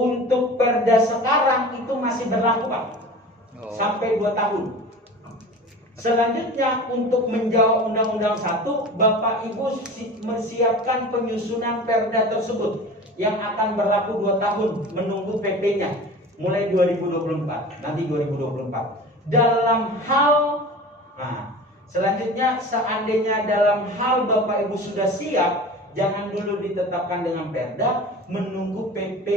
Untuk perda sekarang itu masih berlaku Pak, sampai 2 tahun. Selanjutnya untuk menjawab Undang-Undang 1, Bapak Ibu menyiapkan penyusunan perda tersebut yang akan berlaku 2 tahun menunggu PP-nya mulai 2024, nanti 2024. Dalam hal, selanjutnya seandainya dalam hal Bapak Ibu sudah siap, jangan dulu ditetapkan dengan perda, menunggu PP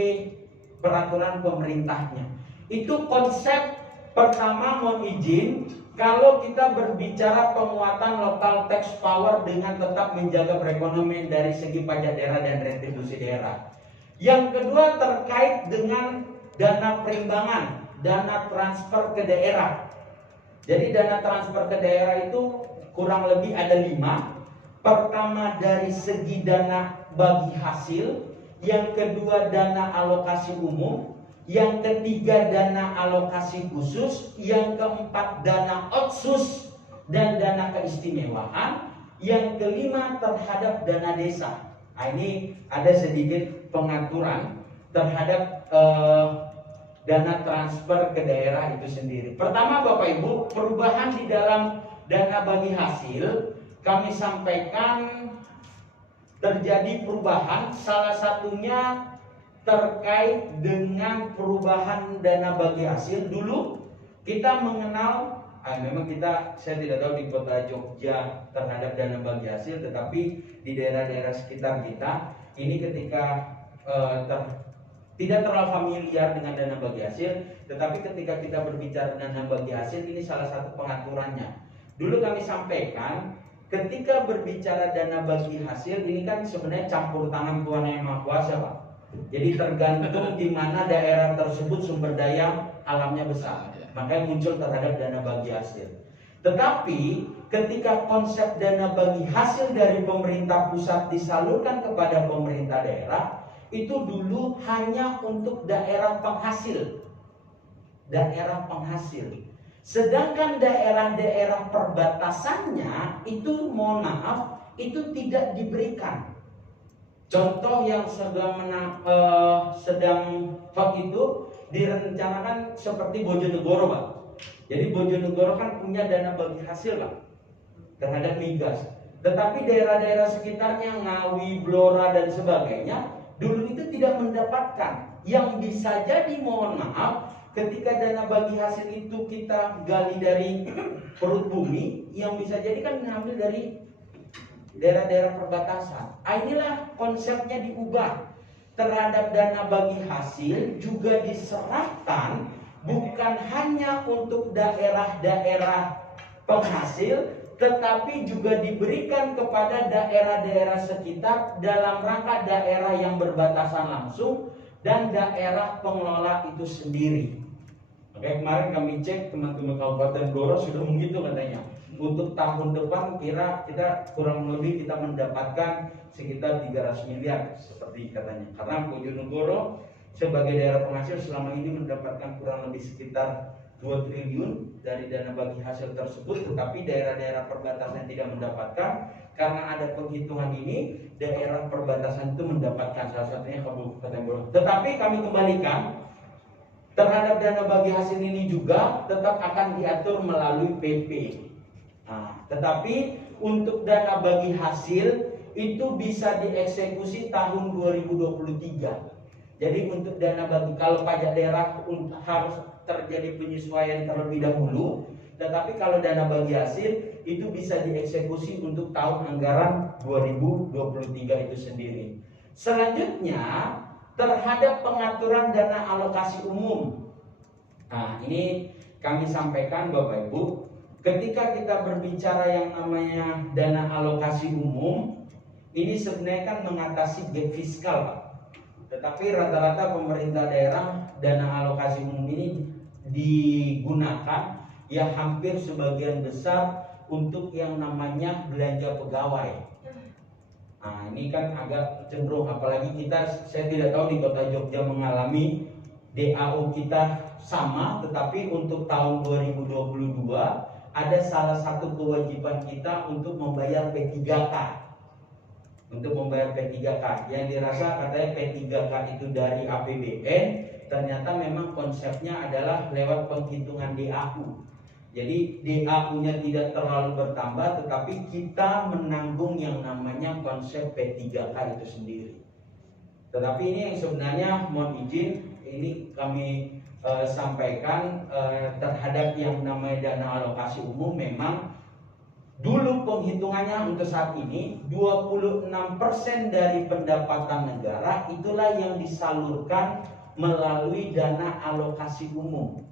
peraturan pemerintahnya. Itu konsep pertama. Mohon izin, kalau kita berbicara penguatan local tax power dengan tetap menjaga perekonomian dari segi pajak daerah dan retribusi daerah. Yang kedua terkait dengan dana perimbangan, dana transfer ke daerah. Jadi dana transfer ke daerah itu kurang lebih ada 5. Pertama dari segi dana bagi hasil, yang kedua dana alokasi umum, yang ketiga dana alokasi khusus, yang keempat dana otsus dan dana keistimewaan, yang kelima terhadap dana desa. Ini ada sedikit pengaturan terhadap dana transfer ke daerah itu sendiri. Pertama Bapak Ibu, perubahan di dalam dana bagi hasil kami sampaikan terjadi perubahan, salah satunya terkait dengan perubahan dana bagi hasil. Dulu kita mengenal, memang saya tidak tahu di kota Jogja terhadap dana bagi hasil, tetapi di daerah-daerah sekitar kita ini ketika tidak terlalu familiar dengan dana bagi hasil, tetapi ketika kita berbicara dana bagi hasil, ini salah satu pengaturannya. Dulu kami sampaikan, ketika berbicara dana bagi hasil, ini kan sebenarnya campur tangan Tuhan Yang Maha Kuasa Pak. Jadi tergantung di mana daerah tersebut sumber daya alamnya besar, makanya muncul terhadap dana bagi hasil. Tetapi ketika konsep dana bagi hasil dari pemerintah pusat disalurkan kepada pemerintah daerah, itu dulu hanya untuk daerah penghasil. Daerah penghasil. Sedangkan daerah-daerah perbatasannya itu, mohon maaf, itu tidak diberikan. Contoh yang sedang hot itu direncanakan seperti Bojonegoro Pak. Jadi Bojonegoro kan punya dana bagi hasil Pak terhadap migas. Tetapi daerah-daerah sekitarnya Ngawi, Blora dan sebagainya dulu itu tidak mendapatkan. Yang bisa jadi, mohon maaf, ketika dana bagi hasil itu kita gali dari perut bumi, yang bisa jadi kan mengambil dari daerah-daerah perbatasan. Inilah konsepnya diubah. Terhadap dana bagi hasil juga diserahkan bukan hanya untuk daerah-daerah penghasil, tetapi juga diberikan kepada daerah-daerah sekitar dalam rangka daerah yang berbatasan langsung dan daerah pengelola itu sendiri. Oke, kemarin kami cek teman-teman Kabupaten Blora sudah begitu katanya. Untuk tahun depan kira kita kurang lebih kita mendapatkan sekitar 300 miliar seperti katanya. Karena Bojonegoro sebagai daerah penghasil selama ini mendapatkan kurang lebih sekitar 2 triliun dari dana bagi hasil tersebut, tetapi daerah-daerah perbatasan tidak mendapatkan. Karena ada penghitungan ini, daerah perbatasan itu mendapatkan, salah satunya Kabupaten Blora. Tetapi kami kembalikan, terhadap dana bagi hasil ini juga tetap akan diatur melalui PP. Tetapi untuk dana bagi hasil itu bisa dieksekusi tahun 2023. Jadi untuk dana bagi, kalau pajak daerah harus terjadi penyesuaian terlebih dahulu, tetapi kalau dana bagi hasil itu bisa dieksekusi untuk tahun anggaran 2023 itu sendiri. Selanjutnya terhadap pengaturan dana alokasi umum. Ini kami sampaikan Bapak Ibu, ketika kita berbicara yang namanya dana alokasi umum, ini sebenarnya kan mengatasi gap fiskal Pak. Tetapi rata-rata pemerintah daerah dana alokasi umum ini digunakan ya hampir sebagian besar untuk yang namanya belanja pegawai. Ini kan agak cenderung, apalagi saya tidak tahu di kota Jogja mengalami DAU kita sama, tetapi untuk tahun 2022 ada salah satu kewajiban kita untuk membayar P3K. untuk membayar P3K. Yang dirasa katanya P3K itu dari APBN, ternyata memang konsepnya adalah lewat penghitungan DAU. Jadi DAU-nya tidak terlalu bertambah, tetapi kita menanggung yang namanya konsep P3K itu sendiri. Tetapi ini yang sebenarnya mohon izin, ini kami sampaikan terhadap yang namanya dana alokasi umum. Memang dulu penghitungannya untuk saat ini 26% dari pendapatan negara itulah yang disalurkan melalui dana alokasi umum.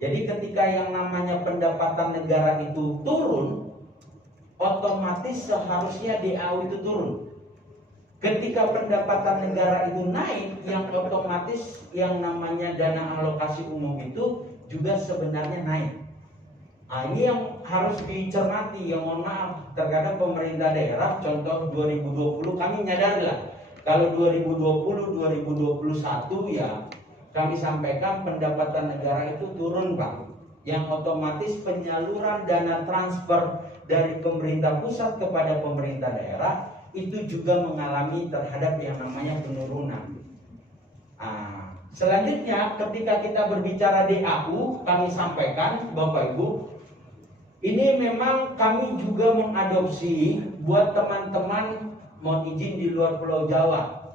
Jadi ketika yang namanya pendapatan negara itu turun, otomatis seharusnya DAU itu turun. Ketika pendapatan negara itu naik, yang otomatis yang namanya dana alokasi umum itu juga sebenarnya naik. Nah, ini yang harus dicermati. Yang mohon maaf, terkadang pemerintah daerah, contoh 2020 kami nyadarilah kalau 2020, 2021 ya kami sampaikan pendapatan negara itu turun, Pak. Yang otomatis penyaluran dana transfer dari pemerintah pusat kepada pemerintah daerah itu juga mengalami terhadap yang namanya penurunan. Nah, selanjutnya ketika kita berbicara DAU, kami sampaikan Bapak Ibu, ini memang kami juga mengadopsi buat teman-teman mohon izin di luar Pulau Jawa.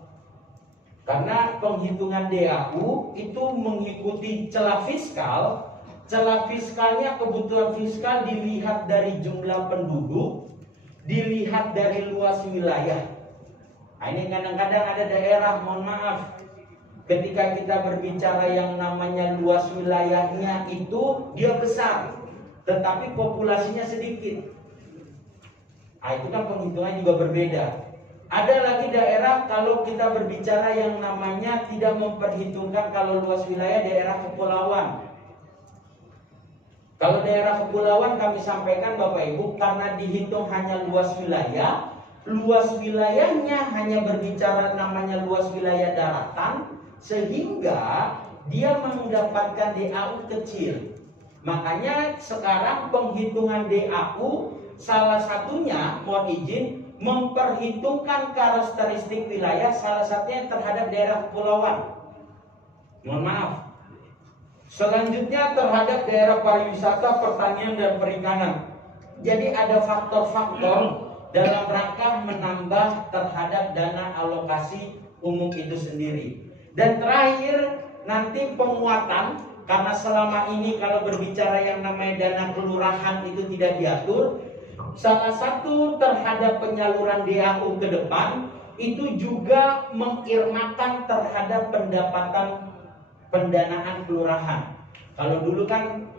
Karena penghitungan DAU itu mengikuti celah fiskal. Celah fiskalnya, kebutuhan fiskal dilihat dari jumlah penduduk, dilihat dari luas wilayah. Nah, ini kadang-kadang ada daerah, mohon maaf, ketika kita berbicara yang namanya luas wilayahnya itu dia besar, tetapi populasinya sedikit. Nah, itu kan penghitungannya juga berbeda. Ada lagi daerah kalau kita berbicara yang namanya tidak memperhitungkan kalau luas wilayah, daerah kepulauan. Kalau daerah kepulauan kami sampaikan Bapak Ibu, karena dihitung hanya luas wilayahnya hanya berbicara namanya luas wilayah daratan, sehingga dia mendapatkan DAU kecil. Makanya sekarang penghitungan DAU salah satunya mohon izin memperhitungkan karakteristik wilayah, salah satunya terhadap daerah kepulauan. Mohon maaf. Selanjutnya terhadap daerah pariwisata, pertanian dan perikanan. Jadi ada faktor-faktor dalam rangka menambah terhadap dana alokasi umum itu sendiri. Dan terakhir nanti penguatan, karena selama ini kalau berbicara yang namanya dana kelurahan itu tidak diatur. Salah satu terhadap penyaluran DAU ke depan itu juga mengirmakan terhadap pendapatan pendanaan kelurahan. Kalau dulu kan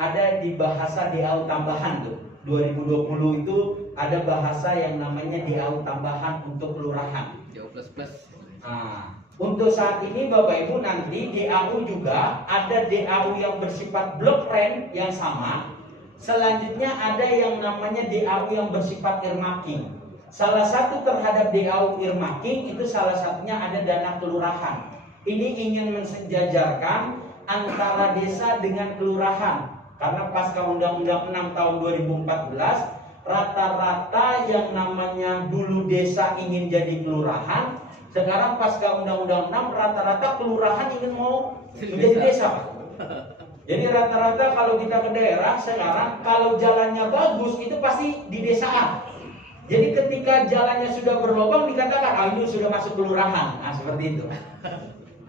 ada di bahasa DAU tambahan tuh. 2020 itu ada bahasa yang namanya DAU tambahan untuk kelurahan. DAU plus. Nah, untuk saat ini Bapak Ibu nanti DAU juga ada DAU yang bersifat block rent yang sama. Selanjutnya ada yang namanya DAU yang bersifat earmarking. Salah satu terhadap DAU earmarking itu salah satunya ada dana kelurahan. Ini ingin mensejajarkan antara desa dengan kelurahan. Karena pasca Undang-Undang 6 tahun 2014, rata-rata yang namanya dulu desa ingin jadi kelurahan, sekarang pasca Undang-Undang 6 rata-rata kelurahan ingin mau menjadi desa. Jadi rata-rata kalau kita ke daerah sekarang, kalau jalannya bagus itu pasti di desaan. Jadi ketika jalannya sudah berlubang dikatakan, ah ini sudah masuk kelurahan. Nah seperti itu.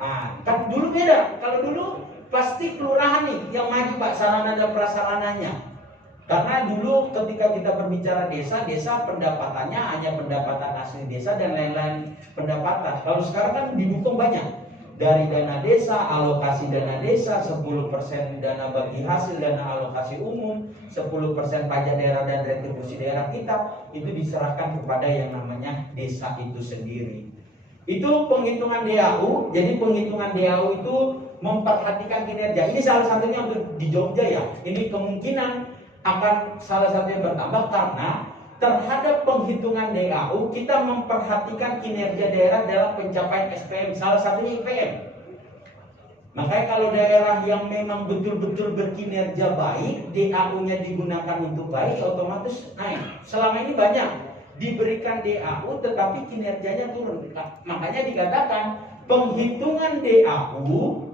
Nah, kan dulu beda. Kalau dulu pasti kelurahan nih yang maju Pak, sarana dan prasarananya. Karena dulu ketika kita berbicara desa, desa pendapatannya hanya pendapatan asli desa dan lain-lain pendapatan. Kalau sekarang kan didukung banyak. Dari dana desa, alokasi dana desa, 10% dana bagi hasil, dana alokasi umum, 10% pajak daerah dan retribusi daerah kita, itu diserahkan kepada yang namanya desa itu sendiri. Itu penghitungan DAU. Jadi penghitungan DAU itu memperhatikan kinerja. Ini salah satunya untuk di Jogja ya. Ini kemungkinan akan salah satunya bertambah karena terhadap penghitungan DAU kita memperhatikan kinerja daerah dalam pencapaian SPM, salah satunya IPM. Makanya kalau daerah yang memang betul-betul berkinerja baik, DAU-nya digunakan untuk baik, otomatis naik. Selama ini banyak diberikan DAU tetapi kinerjanya turun. Makanya dikatakan penghitungan DAU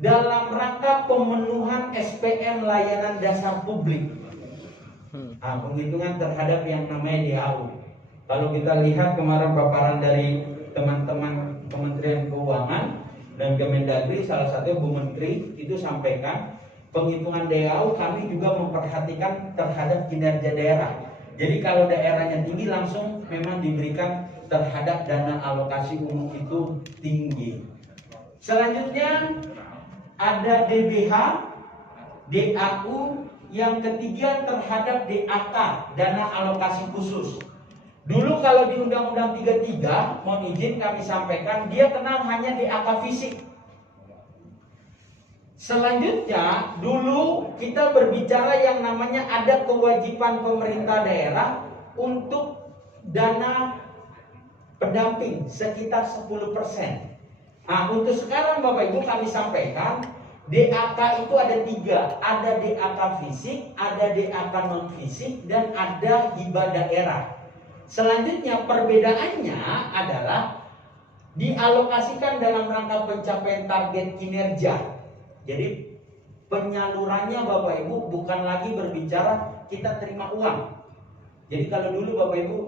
dalam rangka pemenuhan SPM layanan dasar publik. Penghitungan terhadap yang namanya DAU. Kalau kita lihat kemarin paparan dari teman-teman Kementerian Keuangan dan Kemendagri, salah satu Bu Menteri itu sampaikan penghitungan DAU kami juga memperhatikan terhadap kinerja daerah. Jadi kalau daerahnya tinggi langsung memang diberikan terhadap dana alokasi umum itu tinggi. Selanjutnya ada DBH, DAU, yang ketiga terhadap DAK, dana alokasi khusus. Dulu kalau di Undang-Undang 33, mohon izin kami sampaikan, dia kenal hanya DAK fisik. Selanjutnya, dulu kita berbicara yang namanya ada kewajiban pemerintah daerah untuk dana pendamping sekitar 10%. Untuk sekarang Bapak Ibu kami sampaikan, DAK itu ada 3, ada DAK fisik, ada DAK non fisik, dan ada hibah daerah. Selanjutnya perbedaannya adalah dialokasikan dalam rangka pencapaian target kinerja. Jadi penyalurannya Bapak Ibu bukan lagi berbicara kita terima uang. Jadi kalau dulu Bapak Ibu,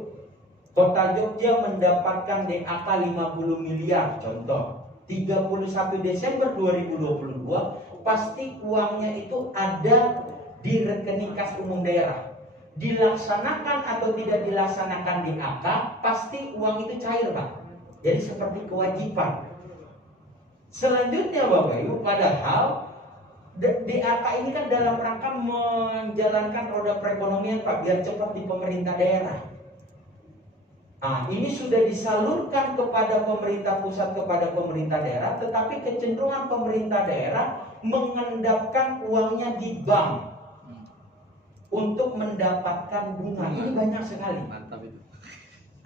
Kota Jogja mendapatkan DAK 50 miliar contoh, 31 Desember 2022 pasti uangnya itu ada di rekening kas umum daerah. Dilaksanakan atau tidak dilaksanakan DAK, pasti uang itu cair Pak. Jadi seperti kewajiban. Selanjutnya Bapak Ibu, padahal DAK ini kan dalam rangka menjalankan roda perekonomian Pak, biar cepat di pemerintah daerah. Ini sudah disalurkan kepada pemerintah pusat, kepada pemerintah daerah, tetapi kecenderungan pemerintah daerah mengendapkan uangnya di bank untuk mendapatkan bunga. Ini banyak sekali. Mantap itu.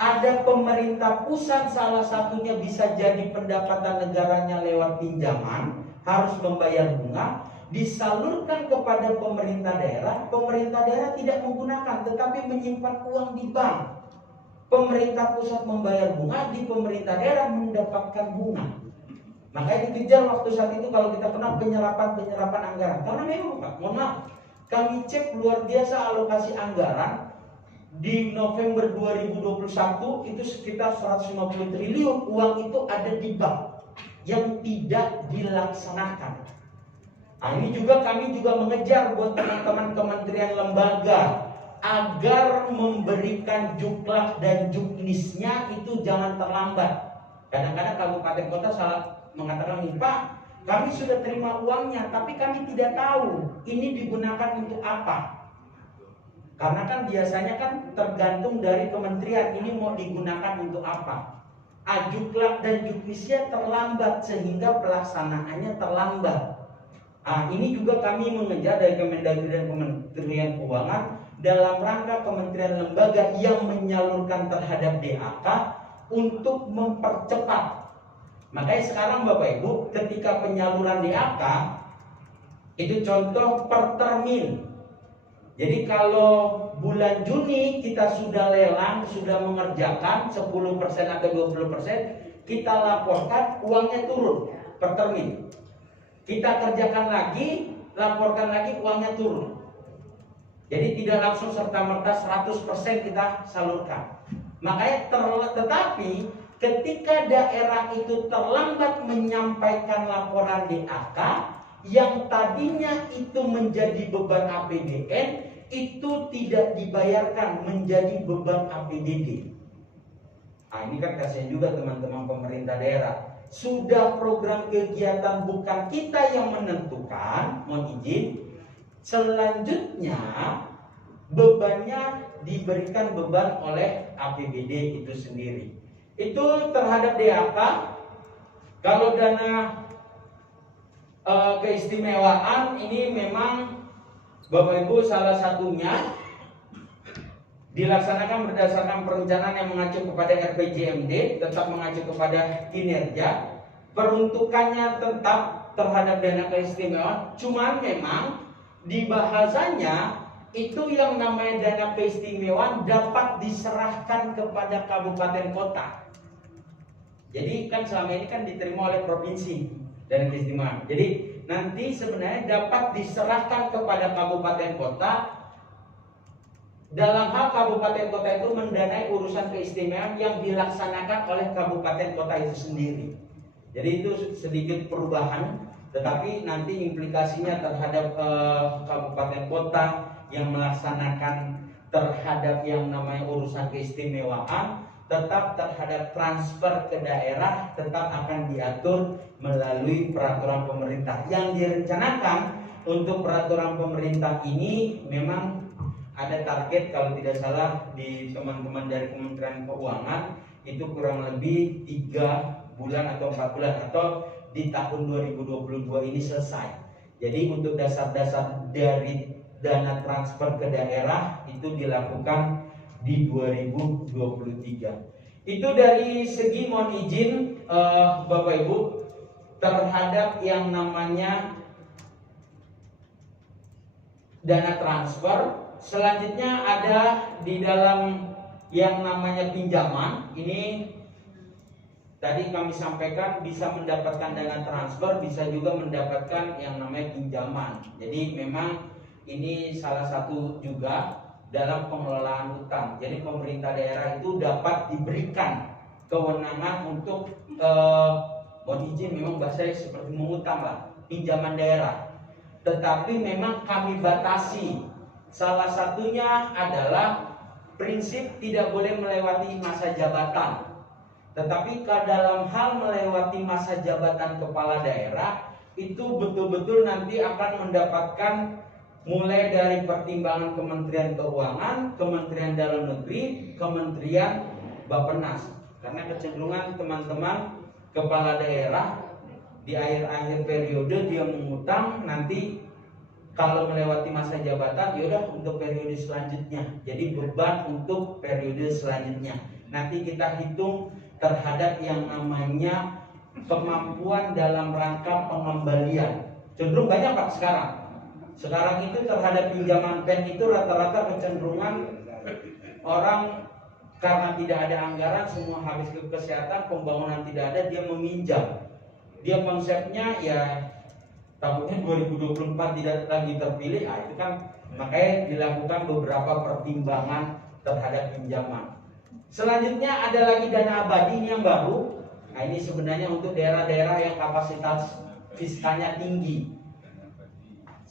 Ada pemerintah pusat, salah satunya bisa jadi pendapatan negaranya lewat pinjaman, harus membayar bunga, disalurkan kepada pemerintah daerah tidak menggunakan, tetapi menyimpan uang di bank. Pemerintah pusat membayar bunga, di pemerintah daerah mendapatkan bunga. Makanya dikejar waktu saat itu kalau kita pernah penyerapan anggaran. Karena memang Pak, mohon maaf, kami cek luar biasa alokasi anggaran di November 2021 itu sekitar 150 triliun uang itu ada di bank yang tidak dilaksanakan. Ini juga kami juga mengejar buat teman-teman kementerian lembaga agar memberikan juklak dan juknisnya itu jangan terlambat. Kadang-kadang kabupaten kota salah mengatakan, Pak, kami sudah terima uangnya, tapi kami tidak tahu ini digunakan untuk apa. Karena kan biasanya kan tergantung dari kementerian ini mau digunakan untuk apa. Juklak dan juknisnya terlambat sehingga pelaksanaannya terlambat. Ini juga kami mengejar dari Kemendagri dan Kementerian Keuangan dalam rangka kementerian lembaga yang menyalurkan terhadap DAK untuk mempercepat. Makanya sekarang Bapak Ibu, ketika penyaluran DAK itu contoh per termin. Jadi kalau bulan Juni kita sudah lelang, sudah mengerjakan 10% atau 20%, kita laporkan uangnya turun per termin. Kita kerjakan lagi, laporkan lagi, uangnya turun. Jadi tidak langsung serta-merta 100% kita salurkan. Makanya tetapi ketika daerah itu terlambat menyampaikan laporan DAK, yang tadinya itu menjadi beban APBN itu tidak dibayarkan menjadi beban APBD. Ini kan kasihan juga teman-teman pemerintah daerah. Sudah program kegiatan bukan kita yang menentukan, mohon izin. Selanjutnya bebannya diberikan beban oleh APBD itu sendiri. Itu terhadap DAK. Kalau dana keistimewaan ini memang Bapak Ibu salah satunya dilaksanakan berdasarkan perencanaan yang mengacu kepada RPJMD, tetap mengacu kepada kinerja. Peruntukannya tetap terhadap dana keistimewaan, cuman memang di bahasanya itu yang namanya dana keistimewaan dapat diserahkan kepada kabupaten kota. Jadi kan selama ini kan diterima oleh provinsi dana keistimewaan. Jadi nanti sebenarnya dapat diserahkan kepada kabupaten kota dalam hal kabupaten kota itu mendanai urusan keistimewaan yang dilaksanakan oleh kabupaten kota itu sendiri. Jadi itu sedikit perubahan, tetapi nanti implikasinya terhadap kabupaten kota yang melaksanakan terhadap yang namanya urusan keistimewaan, tetap terhadap transfer ke daerah tetap akan diatur melalui peraturan pemerintah. Yang direncanakan untuk peraturan pemerintah ini memang ada target kalau tidak salah di teman-teman dari Kementerian Keuangan itu kurang lebih 3 bulan atau 4 bulan atau di tahun 2022 ini selesai. Jadi untuk dasar-dasar dari dana transfer ke daerah itu dilakukan di 2023. Itu dari segi mohon izin Bapak Ibu terhadap yang namanya dana transfer. Selanjutnya ada di dalam yang namanya pinjaman. Ini tadi kami sampaikan bisa mendapatkan dana transfer, bisa juga mendapatkan yang namanya pinjaman. Jadi memang ini salah satu juga dalam pengelolaan utang. Jadi pemerintah daerah itu dapat diberikan kewenangan untuk mohon izin memang bahasanya seperti mengutang lah, pinjaman daerah. Tetapi memang kami batasi. Salah satunya adalah prinsip tidak boleh melewati masa jabatan. Tetapi dalam hal melewati masa jabatan kepala daerah itu betul-betul nanti akan mendapatkan mulai dari pertimbangan Kementerian Keuangan, Kementerian Dalam Negeri, Kementerian Bappenas. Karena kecenderungan teman-teman kepala daerah di akhir-akhir periode dia mengutang, nanti kalau melewati masa jabatan yaudah untuk periode selanjutnya. Jadi beban untuk periode selanjutnya. Nanti kita hitung terhadap yang namanya kemampuan dalam rangka pengembalian. Cenderung banyak Pak sekarang. Sekarang itu terhadap pinjaman pen itu rata-rata kecenderungan orang karena tidak ada anggaran, semua habis ke kesehatan, pembangunan tidak ada, dia meminjam. Dia konsepnya ya takutnya 2024 tidak lagi terpilih, itu kan makanya dilakukan beberapa pertimbangan terhadap pinjaman. Selanjutnya ada lagi dana abadi ini yang baru. Nah ini sebenarnya untuk daerah-daerah yang kapasitas fiskalnya tinggi.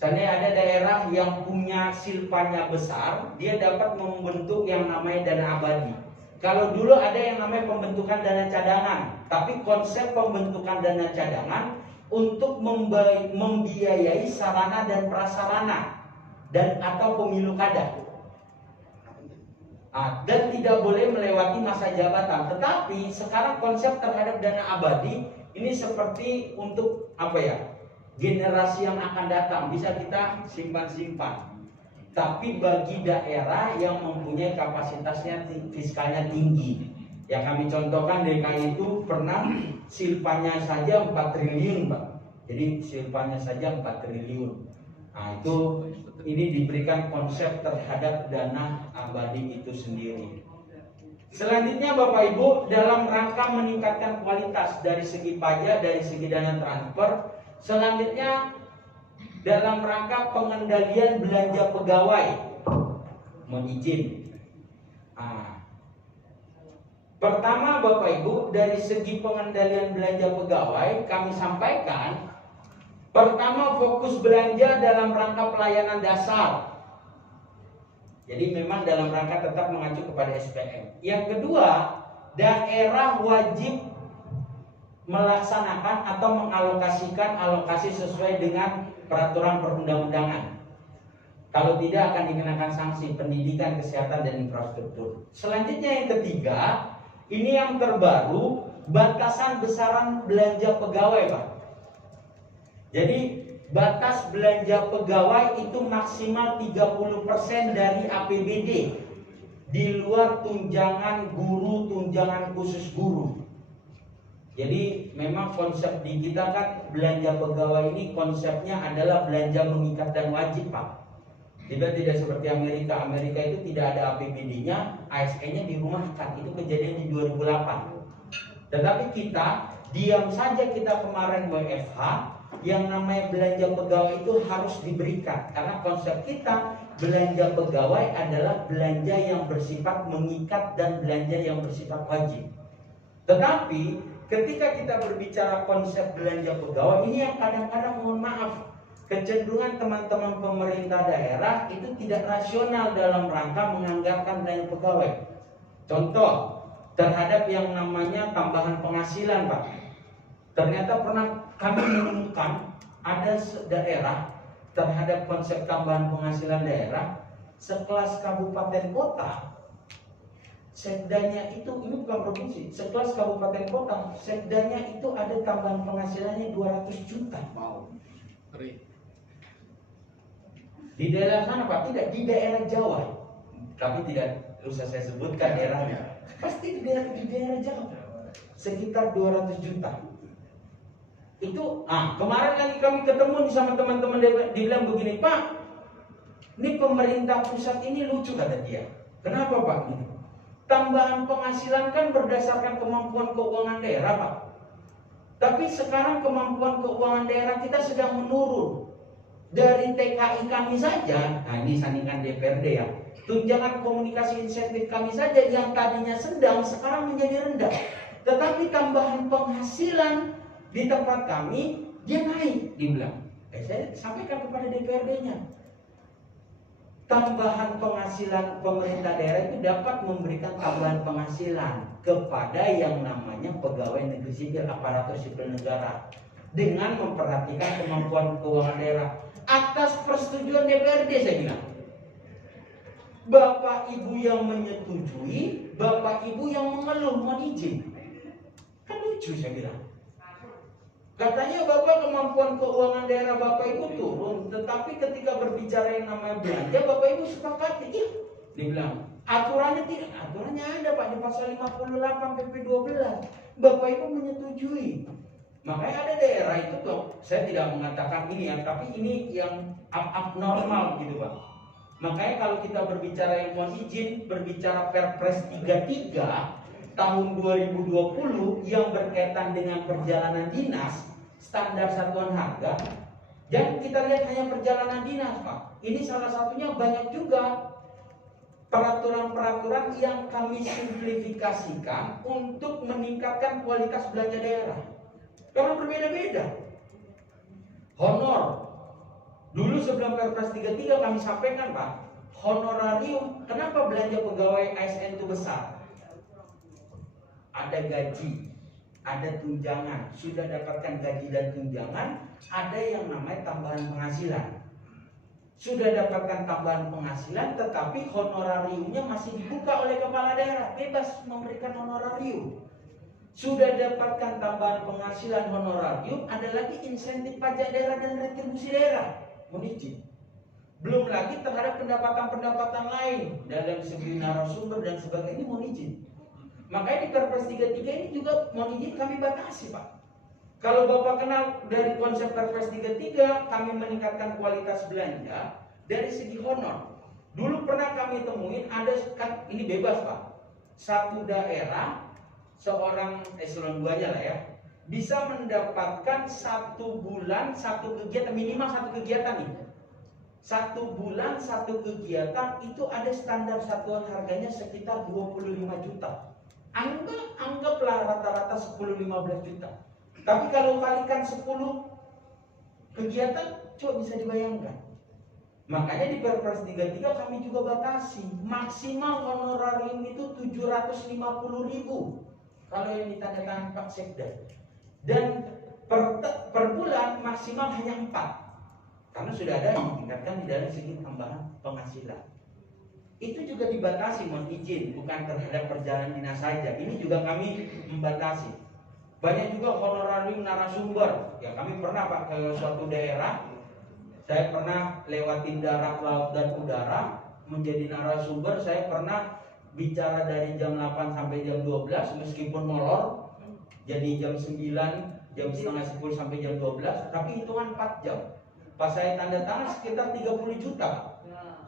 Misalnya ada daerah yang punya silpanya besar, dia dapat membentuk yang namanya dana abadi. Kalau dulu ada yang namanya pembentukan dana cadangan, tapi konsep pembentukan dana cadangan untuk membiayai sarana dan prasarana dan atau pemilu kada. Dan tidak boleh melewati masa jabatan. Tetapi sekarang konsep terhadap dana abadi ini seperti untuk apa ya? Generasi yang akan datang bisa kita simpan-simpan. Tapi bagi daerah yang mempunyai kapasitasnya fiskalnya tinggi. Ya kami contohkan DKI itu pernah silpanya saja 4 triliun Pak. Jadi silpanya saja 4 triliun. Nah itu ini diberikan konsep terhadap dana abadi itu sendiri. Selanjutnya Bapak Ibu dalam rangka meningkatkan kualitas dari segi pajak, dari segi dana transfer. Selanjutnya dalam rangka pengendalian belanja pegawai. Mohon izin. Pertama Bapak Ibu dari segi pengendalian belanja pegawai kami sampaikan. Pertama fokus belanja dalam rangka pelayanan dasar. Jadi memang dalam rangka tetap mengacu kepada SPM. Yang kedua, daerah wajib melaksanakan atau mengalokasikan alokasi sesuai dengan peraturan perundang-undangan. Kalau tidak akan dikenakan sanksi pendidikan, kesehatan, dan infrastruktur. Selanjutnya yang ketiga, ini yang terbaru, batasan besaran belanja pegawai Pak. Jadi batas belanja pegawai itu maksimal 30% dari APBD. Di luar tunjangan guru, tunjangan khusus guru. Jadi memang konsep di kita kan belanja pegawai ini konsepnya adalah belanja mengikat dan wajib Pak. Tidak seperti Amerika. Amerika itu tidak ada APBD-nya, ASN-nya dirumahkan. Itu kejadian di 2008. Tetapi kita diam saja, kita kemarin WFH, yang namanya belanja pegawai itu harus diberikan. Karena konsep kita belanja pegawai adalah belanja yang bersifat mengikat dan belanja yang bersifat wajib. Tetapi ketika kita berbicara konsep belanja pegawai, ini yang kadang-kadang mohon maaf, kecenderungan teman-teman pemerintah daerah itu tidak rasional dalam rangka menganggarkan belanja pegawai. Contoh, terhadap yang namanya tambahan penghasilan, Pak. Ternyata pernah kami menemukan ada daerah terhadap konsep tambahan penghasilan daerah sekelas kabupaten kota, sekdanya itu, ini bukan provinsi, sekelas kabupaten kota, sekdanya itu ada tambahan penghasilannya 200 juta. Mau. Di daerah mana, Pak? Tidak, di daerah Jawa. Tapi tidak usah saya sebutkan daerahnya. Pasti di daerah Jawa. Sekitar 200 juta. Itu, kemarin lagi kami ketemu sama teman-teman dibilang begini, Pak, ini pemerintah pusat ini lucu, kata dia. Kenapa, Pak? Gini, tambahan penghasilan kan berdasarkan kemampuan keuangan daerah, Pak. Tapi sekarang kemampuan keuangan daerah kita sedang menurun. Dari TKI kami saja, nah ini sandingan DPRD ya, tunjangan komunikasi insentif kami saja yang tadinya sedang sekarang menjadi rendah. Tetapi tambahan penghasilan di tempat kami dia naik, dibilang. Saya sampaikan kepada DPRD-nya. Tambahan penghasilan pemerintah daerah itu dapat memberikan tambahan penghasilan kepada yang namanya pegawai negeri sipil, aparatur sipil negara, dengan memperhatikan kemampuan keuangan daerah atas persetujuan DPRD, saya bilang. Bapak Ibu yang menyetujui, Bapak Ibu yang mengeluh, mohon izin. Kan lucu, saya bilang. Katanya Bapak kemampuan keuangan daerah Bapak Ibu turun, tetapi ketika berbicara yang namanya belanja, Bapak Ibu sepakati. Iya, dibilang. Aturannya tidak, aturannya ada, Pak, di pasal 58 PP 12. Bapak Ibu menyetujui. Makanya ada daerah itu tuh, saya tidak mengatakan ini ya, tapi ini yang abnormal gitu, Pak. Makanya kalau kita berbicara yang mohon izin, berbicara Perpres 33 tahun 2020 yang berkaitan dengan perjalanan dinas, standar satuan harga, jangan kita lihat hanya perjalanan dinas, Pak. Ini salah satunya, banyak juga peraturan-peraturan yang kami simplifikasikan untuk meningkatkan kualitas belanja daerah. Karena berbeda-beda. Honor. Dulu sebelum Perpres 33 kami sampaikan, Pak, honorarium, kenapa belanja pegawai ASN itu besar? Ada gaji, ada tunjangan, sudah dapatkan gaji dan tunjangan, ada yang namanya tambahan penghasilan. Sudah dapatkan tambahan penghasilan, tetapi honorariumnya masih dibuka oleh kepala daerah, bebas memberikan honorarium. Sudah dapatkan tambahan penghasilan honorarium, ada lagi insentif pajak daerah dan retribusi daerah. Mohon izin. Belum lagi terhadap pendapatan-pendapatan lain dalam segi narasumber dan sebagainya, mohon izin. Makanya di Perpres 33 ini juga mohon izin kami batasi, Pak. Kalau Bapak kenal dari konsep Perpres 33, kami meningkatkan kualitas belanja dari segi honor. Dulu pernah kami temuin ada, kan ini bebas, Pak. Satu daerah, seorang eselon 2-nya lah ya, bisa mendapatkan 1 bulan 1 kegiatan, minimal 1 kegiatan nih. 1 bulan 1 kegiatan itu ada standar satuan harganya sekitar 25 juta. Anggaplah rata-rata 10-15 juta. Tapi kalau kalikan 10 kegiatan, coba bisa dibayangkan. Makanya di Perpres 33 kami juga batasi, maksimal honorarium itu 750.000 kalau yang ditandatangani Pak Sekda. Dan per bulan maksimal hanya 4. Karena sudah ada yang ditingkatkan di dalam segi tambahan penghasilan. Itu juga dibatasi, mohon izin, bukan terhadap perjalanan dinas saja. Ini juga kami membatasi. Banyak juga honorarium narasumber. Ya, kami pernah, Pak, ke suatu daerah, saya pernah lewatin darat, laut, dan udara menjadi narasumber. Saya pernah bicara dari jam 8 sampai jam 12 meskipun molor, jadi jam 9, jam setengah 10 sampai jam 12, tapi hitungan 4 jam. Pas saya tanda tangan sekitar 30 juta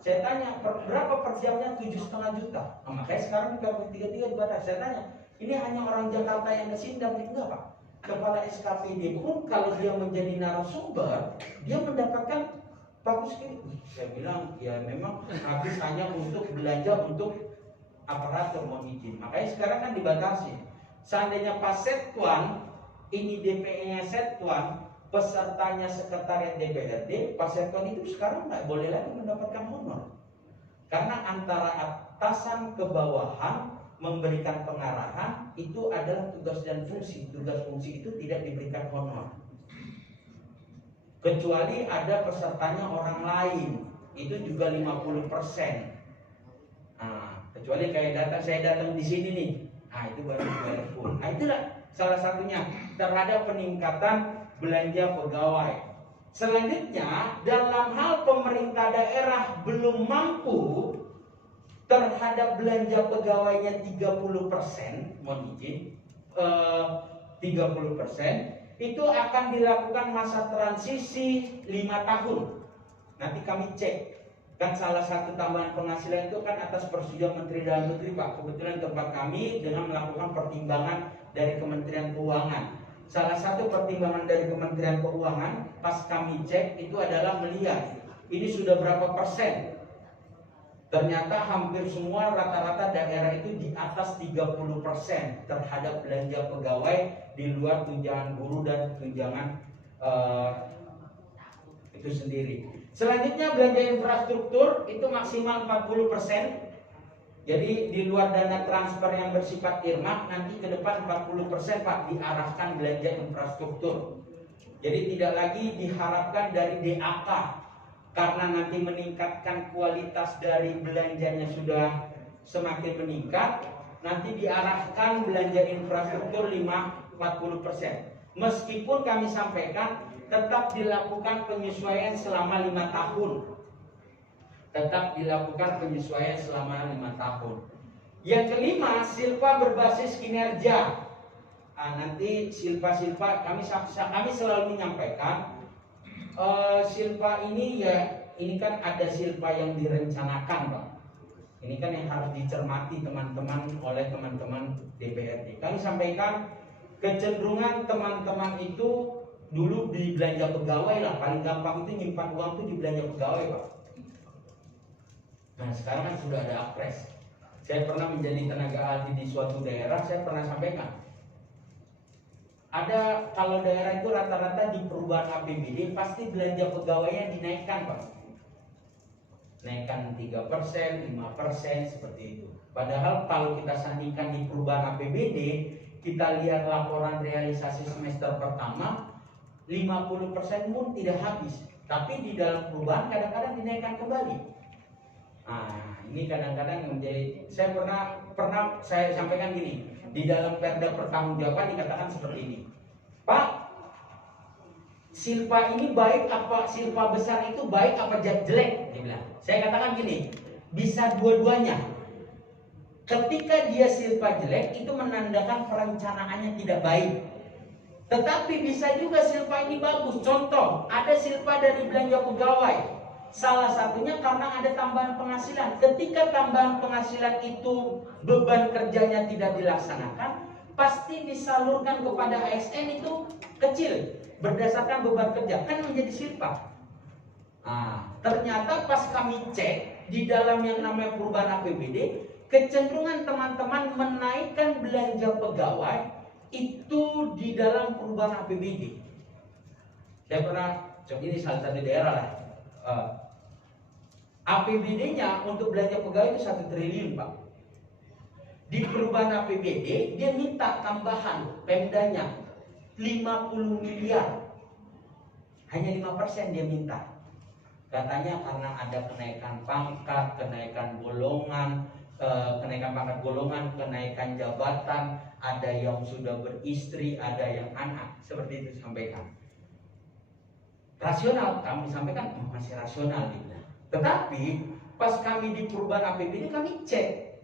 Saya tanya, berapa per jamnya? 7,5 juta. Nah, makanya sekarang di KP33 dibatasi. Saya tanya, ini hanya orang Jakarta yang kesindang? Enggak, Pak. Kepala SKPD pun kalau dia menjadi narasumber, dia mendapatkan bagus sekali. Saya bilang, ya memang habis hanya untuk belanja untuk aparatur, mohon izin. Makanya sekarang kan dibatasi. Seandainya Pak Setwan, ini DPE-nya Setwan, pesertanya sekretariat DPRD, Pak Setwan itu sekarang nggak boleh lagi mendapatkan honor. Karena antara atasan ke bawahan memberikan pengarahan itu adalah tugas dan fungsi. Tugas fungsi itu tidak diberikan honor. Kecuali ada pesertanya orang lain, itu juga 50%. Nah, kecuali kayak saya datang di sini nih. Nah, itu baru dibayar full. Nah, itulah salah satunya terhadap peningkatan belanja pegawai. Selanjutnya, dalam hal pemerintah daerah belum mampu terhadap belanja pegawainya 30%, mohon izin, 30%, itu akan dilakukan masa transisi 5 tahun. Nanti kami cek. Kan salah satu tambahan penghasilan itu kan atas persetujuan Menteri Dalam Negeri, Pak. Kebetulan tempat kami dengan melakukan pertimbangan dari Kementerian Keuangan. Salah satu pertimbangan dari Kementerian Keuangan pas kami cek itu adalah melihat ini sudah berapa persen. Ternyata hampir semua rata-rata daerah itu di atas 30% terhadap belanja pegawai di luar tunjangan guru dan tunjangan itu sendiri. Selanjutnya belanja infrastruktur itu maksimal 40%. Jadi di luar dana transfer yang bersifat earmark, nanti ke depan 40% Pak diarahkan belanja infrastruktur. Jadi tidak lagi diharapkan dari DAK, karena nanti meningkatkan kualitas dari belanjanya sudah semakin meningkat, nanti diarahkan belanja infrastruktur 40%. Meskipun kami sampaikan tetap dilakukan penyesuaian selama 5 tahun. Tetap dilakukan penyesuaian selama 5 tahun. Yang kelima, silpa berbasis kinerja. Nanti silpa kami selalu menyampaikan silpa ini ya, ini kan ada silpa yang direncanakan, Pak. Ini kan yang harus dicermati teman-teman oleh teman-teman DPRD. Kami sampaikan kecenderungan teman-teman itu dulu di belanja pegawai lah, paling gampang itu nyimpan uang itu di belanja pegawai, Pak. Nah, sekarang kan sudah ada Apres. Saya pernah menjadi tenaga ahli di suatu daerah, saya pernah sampaikan. Ada kalau daerah itu rata-rata di perubahan APBD pasti belanja pegawainya dinaikkan, Pak. Naikkan 3%, 5% seperti itu. Padahal kalau kita sandingkan di perubahan APBD, kita lihat laporan realisasi semester pertama, 50% pun tidak habis. Tapi di dalam perubahan kadang-kadang dinaikkan kembali. Nah, ini kadang-kadang menjadi, saya pernah saya sampaikan gini, di dalam perda pertanggungjawaban dikatakan seperti ini, Pak, silpa ini baik apa, silpa besar itu baik apa jelek? Dia bilang. Saya katakan gini, bisa dua-duanya. Ketika dia silpa jelek itu menandakan perencanaannya tidak baik. Tetapi bisa juga silpa ini bagus. Contoh, ada silpa dari belanja pegawai. Salah satunya karena ada tambahan penghasilan. Ketika tambahan penghasilan itu beban kerjanya tidak dilaksanakan, pasti disalurkan kepada ASN itu kecil berdasarkan beban kerja, kan menjadi silpa. Nah, ternyata pas kami cek di dalam yang namanya perubahan APBD, kecenderungan teman-teman menaikkan belanja pegawai itu di dalam perubahan APBD. Saya pernah cek, ini salah satu daerah lah. APBD-nya untuk belanja pegawai itu 1 triliun, Pak. Di perubahan APBD dia minta tambahan Pemdanya 50 miliar. Hanya 5% dia minta. Katanya karena ada kenaikan pangkat, kenaikan golongan, kenaikan pangkat golongan, kenaikan jabatan, ada yang sudah beristri, ada yang anak. Seperti itu sampaikan. Rasional, kami sampaikan masih rasional gitu. Tetapi pas kami di perubahan APBD kami cek,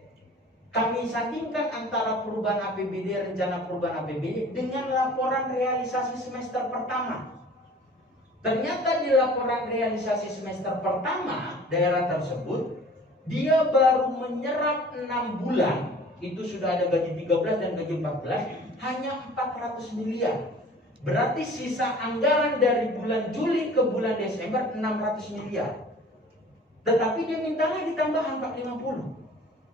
kami sandingkan antara perubahan APBD, rencana perubahan APBD dengan laporan realisasi semester pertama. Ternyata di laporan realisasi semester pertama daerah tersebut dia baru menyerap 6 bulan, itu sudah ada gaji 13 dan gaji 14, hanya 400 miliar. Berarti sisa anggaran dari bulan Juli ke bulan Desember 600 miliar. Tetapi dia minta lagi tambahan 450.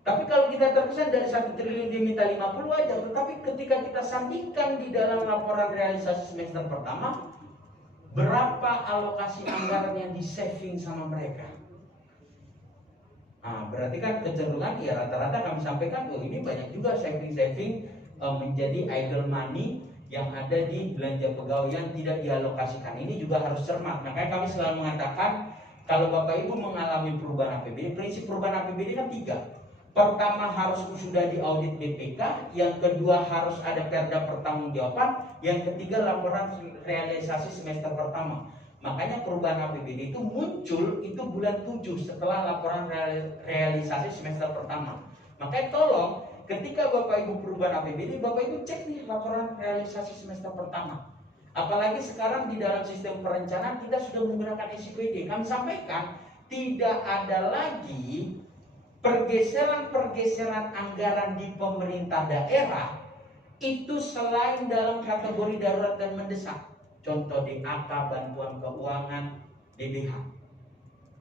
Tapi kalau kita terkesan dari 1 triliun dia minta 50 aja. Tetapi ketika kita sandingkan di dalam laporan realisasi semester pertama, berapa alokasi anggaran yang di saving sama mereka? Nah, berarti kan kecenderungan ya rata-rata kami sampaikan, oh ini banyak juga saving menjadi idle money yang ada di belanja pegawai yang tidak dialokasikan. Ini juga harus cermat. Makanya kami selalu mengatakan kalau Bapak Ibu mengalami perubahan APBD, prinsip perubahan APBD kan 3. Pertama harus sudah diaudit BPK, yang kedua harus ada perda pertanggungjawaban, yang ketiga laporan realisasi semester pertama. Makanya perubahan APBD itu muncul itu bulan 7 setelah laporan realisasi semester pertama. Makanya tolong ketika Bapak Ibu perubahan APBD, Bapak Ibu cek nih laporan realisasi semester pertama. Apalagi sekarang di dalam sistem perencanaan kita sudah menggunakan SIPD. Kami sampaikan tidak ada lagi pergeseran anggaran di pemerintah daerah itu selain dalam kategori darurat dan mendesak. Contoh DAK, bantuan keuangan, DBH.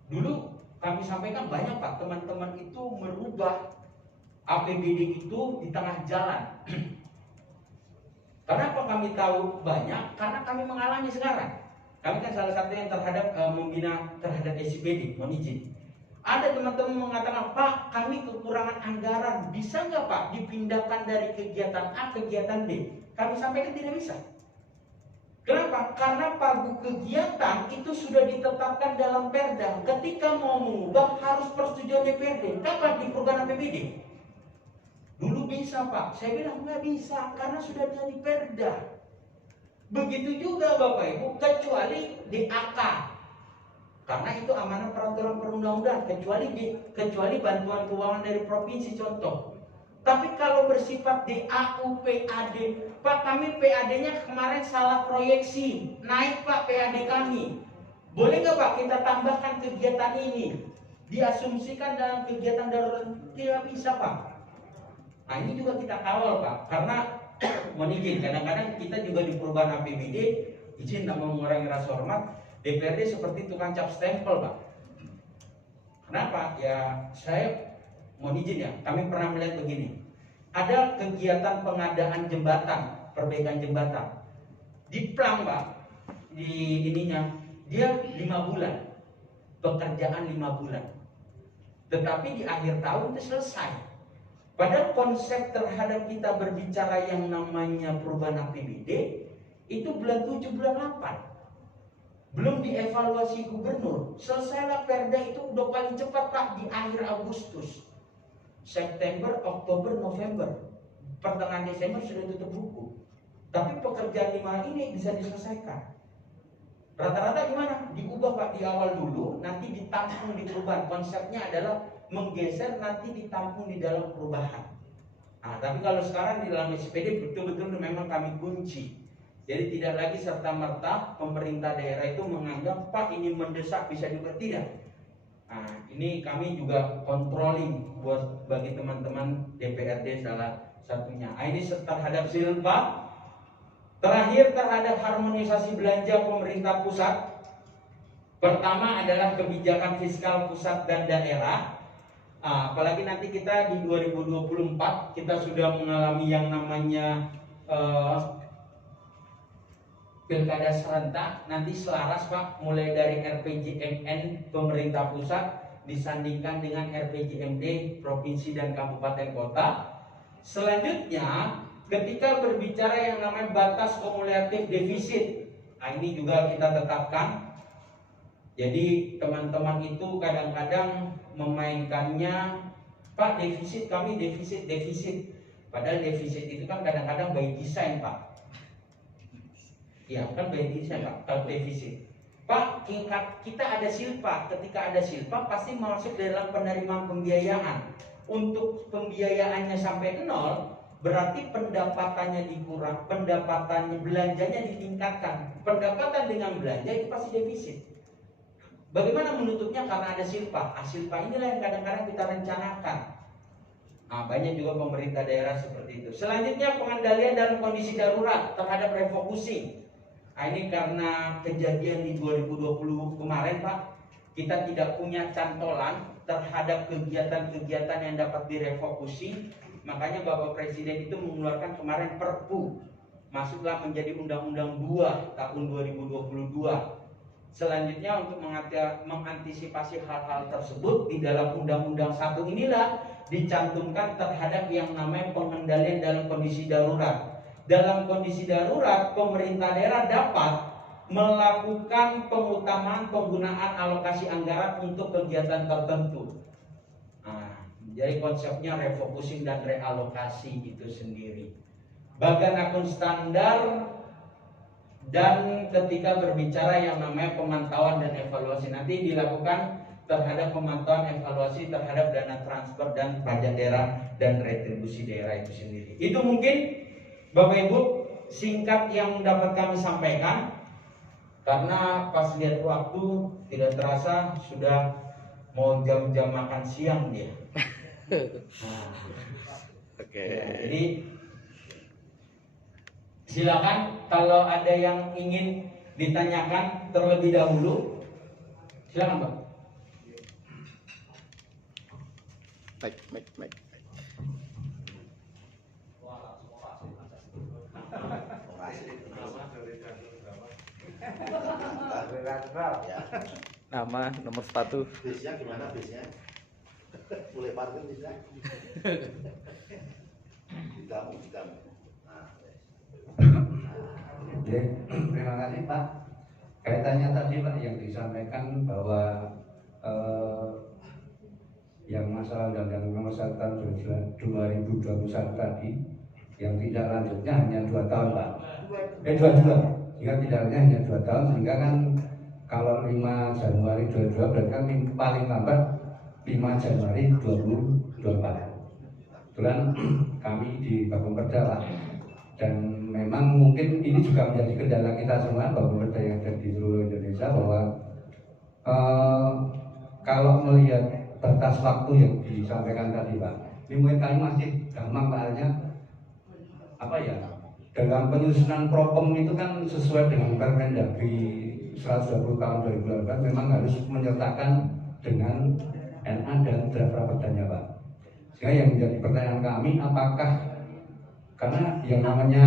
Dulu kami sampaikan banyak Pak, teman-teman itu merubah APBD itu di tengah jalan. Kenapa kami tahu banyak? Karena kami mengalami sekarang. Kami kan salah satu yang membina terhadap SIPD, mohon izin. Ada teman-teman mengatakan, Pak, kami kekurangan anggaran, bisa nggak Pak dipindahkan dari kegiatan A ke kegiatan B? Kami sampaikan tidak bisa. Kenapa? Karena pagu kegiatan itu sudah ditetapkan dalam perda. Ketika mau mengubah harus persetujuan DPRD. Kapan di perubahan APBD? Dulu bisa Pak, saya bilang nggak bisa karena sudah jadi perda. Begitu juga Bapak Ibu, kecuali DAK. Karena itu amanah peraturan perundang-undangan, kecuali bantuan keuangan dari provinsi contoh. Tapi kalau bersifat DAU, PAD, Pak kami PAD-nya kemarin salah proyeksi, naik Pak PAD kami. Boleh nggak Pak kita tambahkan kegiatan ini? Diasumsikan dalam kegiatan darurat, tidak bisa Pak. Nah ini juga kita kawal Pak, karena mohon izin, kadang-kadang kita juga di perubahan APBD, izin tak mengurangi rasa hormat, DPRD seperti tukang cap stempel Pak. Kenapa? Ya saya mohon izin ya, kami pernah melihat begini. Ada kegiatan pengadaan jembatan, perbaikan jembatan. Di Plang Pak, di ininya, dia 5 bulan. Pekerjaan 5 bulan. Tetapi di akhir tahun itu selesai. Padahal konsep terhadap kita berbicara yang namanya perubahan APBD, itu bulan 7, bulan 8. Belum dievaluasi gubernur, selesailah perda itu udah paling cepat Pak di akhir Agustus. September, Oktober, November, pertengahan Desember sudah tutup buku. Tapi pekerjaan 5 ini bisa diselesaikan. Rata-rata gimana? Diubah Pak di awal dulu, nanti ditampung di perubahan. Konsepnya adalah menggeser nanti ditampung di dalam perubahan. Nah, tapi kalau sekarang di dalam SPD betul-betul memang kami kunci. Jadi tidak lagi serta-merta pemerintah daerah itu menganggap Pak ini mendesak bisa juga tidak. Nah, ini kami juga controlling buat bagi teman-teman DPRD salah satunya. Ini terhadap silpa. Terakhir terhadap harmonisasi belanja pemerintah pusat. Pertama adalah kebijakan fiskal pusat dan daerah. Apalagi nanti kita di 2024 kita sudah mengalami yang namanya pilkada serentak, nanti selaras Pak, mulai dari RPJMN pemerintah pusat disandingkan dengan RPJMD provinsi dan kabupaten kota. Selanjutnya ketika berbicara yang namanya batas kumulatif defisit, ini juga kita tetapkan. Jadi teman-teman itu kadang-kadang memainkannya, Pak defisit kami defisit. Padahal defisit itu kan kadang-kadang by design Pak. Ya kan by design Pak, kalau defisit. Pak kita ada silpa, ketika ada silpa pasti masuk dalam penerimaan pembiayaan. Untuk pembiayaannya sampai 0, berarti pendapatannya dikurang, pendapatannya belanjanya ditingkatkan. Pendapatan dengan belanja itu pasti defisit. Bagaimana menutupnya? Karena ada silpa. Silpa inilah yang kadang-kadang kita rencanakan. Nah, banyak juga pemerintah daerah seperti itu. Selanjutnya pengendalian dalam kondisi darurat terhadap refocusing. Nah, ini karena kejadian di 2020 kemarin, Pak, kita tidak punya cantolan terhadap kegiatan-kegiatan yang dapat direfocusing. Makanya Bapak Presiden itu mengeluarkan kemarin Perpu, masuklah menjadi Undang-Undang 2 tahun 2022. Selanjutnya untuk mengantisipasi hal-hal tersebut, di dalam Undang-Undang 1 inilah dicantumkan terhadap yang namanya pengendalian dalam kondisi darurat. Dalam kondisi darurat, pemerintah daerah dapat melakukan pengutamaan penggunaan alokasi anggaran untuk kegiatan tertentu. Nah, jadi konsepnya refocusing dan realokasi itu sendiri. Bagan akun standar. Dan ketika berbicara yang namanya pemantauan dan evaluasi, nanti dilakukan terhadap pemantauan evaluasi terhadap dana transfer dan pajak daerah dan retribusi daerah itu sendiri. Itu mungkin Bapak Ibu singkat yang dapat kami sampaikan. Karena pas lihat waktu tidak terasa sudah mau jam-jam makan siang dia. Nah, Oke. ya, jadi silakan kalau ada yang ingin ditanyakan terlebih dahulu, silakan Pak. Baik. Nama, nomor sepatu. Bisnya gimana bisnya? Mulai parkir bisa? Ditamu. Oke, terima kasih Pak. Kaitannya tadi Pak yang disampaikan bahwa yang masalah Undang-Undang Nomor 1 Tahun 2021 tadi, yang tidak lanjutnya hanya 2 tahun Pak. 22. Jika tidak lanjutnya hanya 2 tahun, sehingga kan kalau 5 Januari 22 berarti kan paling lambat 5 Januari 2024. Kebetulan kami di Bapemperda Pak, dan memang mungkin ini juga menjadi kendala kita semua Bapemperda yang ada di seluruh Indonesia, bahwa kalau melihat batas waktu yang disampaikan tadi Pak, ini mungkin kami masih gampang Pak, hanya apa ya, dalam penyusunan propem itu kan sesuai dengan Permendagri 120 tahun 2018 memang harus menyertakan dengan NA dan draft raperdanya Pak. Sehingga yang menjadi pertanyaan kami, apakah karena yang namanya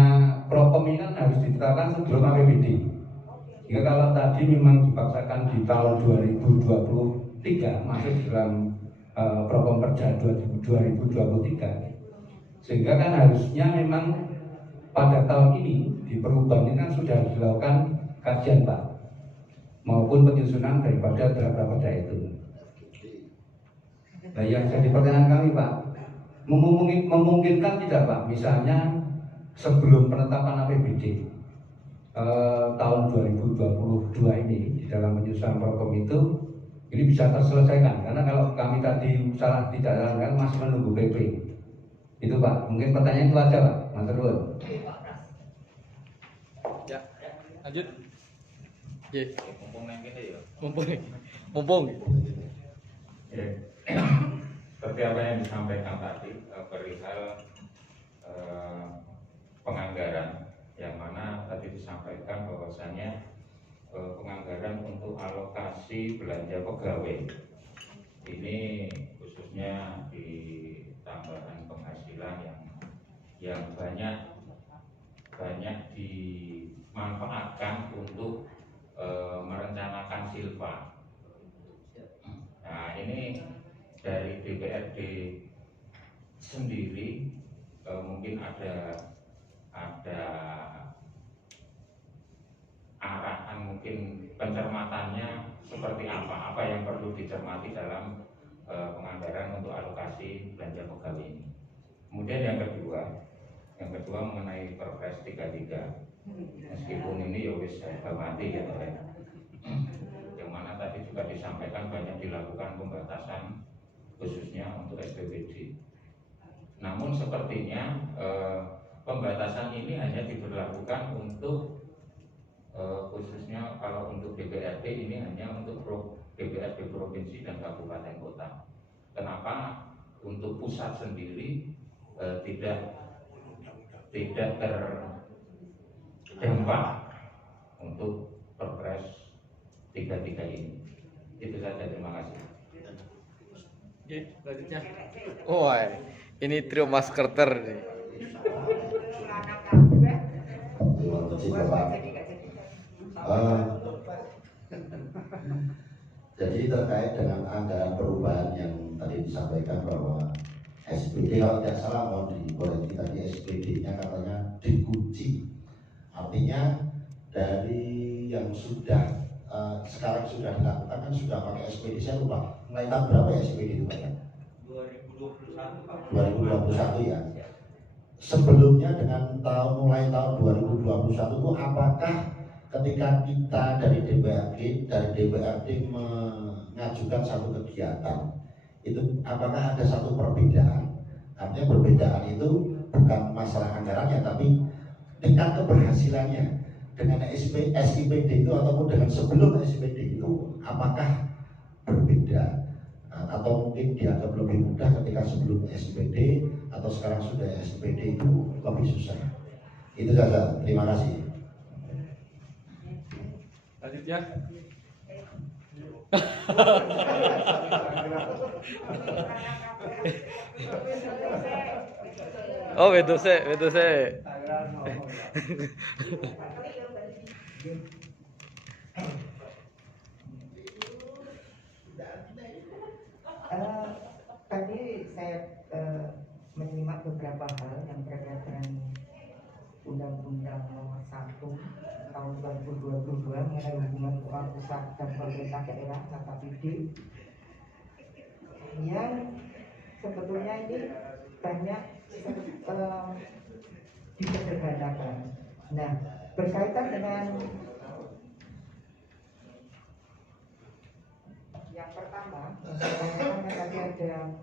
propem ini kan harus ditetapkan sebelum APBD. Jika kalau tadi memang dipaksakan di tahun 2023 masuk dalam propem perda 2023, sehingga kan harusnya memang pada tahun ini di perubahan ini kan sudah dilakukan kajian Pak, maupun penyusunan daripada draft raperda itu. Nah, yang jadi pertanyaan kami Pak, memungkinkan tidak Pak, misalnya sebelum penetapan APBD tahun 2022 ini di dalam penyusunan propem itu ini bisa terselesaikan, karena kalau kami tadi salah tidak jalankan masih menunggu PP itu Pak. Mungkin pertanyaan itu aja Pak, matur nuwun. Ya, lanjut. Ye, Mumpung nang kene ya. mumpung. Ya. Seperti apa yang disampaikan tadi perihal penganggaran, yang mana tadi disampaikan bahwasanya penganggaran untuk alokasi belanja pegawai ini khususnya di tambahan penghasilan yang banyak dimanfaatkan untuk merencanakan silpa. Nah, ini dari DPRD sendiri mungkin ada arahan, mungkin pencermatannya seperti apa yang perlu dicermati dalam penganggaran untuk alokasi belanja pegawai ini. Kemudian yang kedua mengenai Perpres 33. Meskipun ini ya wis mati ya Pak. Yang mana tadi juga disampaikan banyak dilakukan pembatasan khususnya untuk SPBD. Namun sepertinya pembatasan ini hanya diberlakukan untuk khususnya kalau untuk DPRD ini hanya untuk DPRD provinsi dan kabupaten kota. Kenapa untuk pusat sendiri tidak terdampak untuk Perpres 33 ini? Itu saja, terima kasih. Oke, selanjutnya. Oh, ini trio maskerter nih. Terima kasih Bapak. Jadi terkait dengan anggaran perubahan yang tadi disampaikan bahwa SPD kalau tidak salah mau dikoreksi tadi SPD-nya katanya dikunci. Artinya dari yang sudah sekarang sudah dilakukan kan sudah pakai SPD, saya lupa mulai tahun berapa ya SPD itu Pak? 2021 Pak. 2021 ya. Sebelumnya dengan mulai tahun 2021 itu apakah ketika kita dari DPRD mengajukan satu kegiatan itu apakah ada satu perbedaan? Artinya perbedaan itu bukan masalah anggarannya tapi tingkat keberhasilannya dengan SIPD itu ataupun dengan sebelum SIPD itu apakah berbeda atau mungkin dianggap lebih mudah ketika sebelum SIPD atau sekarang sudah SIPD itu lebih susah. Itu saja, terima kasih. Selanjutnya. Oh, wedose. Tadi saya menyimak beberapa hal yang terkait dengan Undang-Undang Nomor 1 Tahun 2022 mengenai hubungan uang pusat dan pemerintah daerah (KPD) yang sebetulnya ini banyak disederhanakan. Nah, berkaitan dengan yang pertama, tadi ada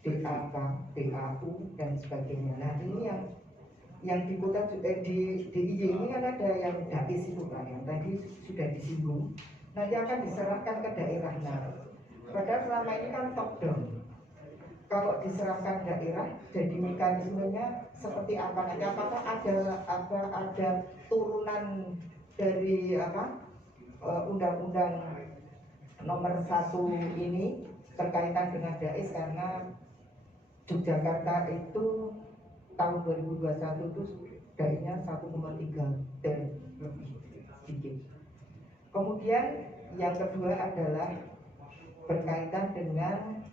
DAK, DAU dan sebagainya. Nah, ini yang di kota di DIY ini kan ada yang DAIS itu kan, yang tadi sudah disinggung. Nanti akan diserahkan ke daerah. Nah, padahal selama ini kan top down. Kalau diserahkan daerah, jadi mekanismenya seperti apa nanti? Apakah ada turunan dari Undang-Undang Nomor 1 ini berkaitan dengan DAIS, karena Yogyakarta itu tahun 2021 itu DAIS-nya 1,3 T lebih sedikit. Kemudian yang kedua adalah berkaitan dengan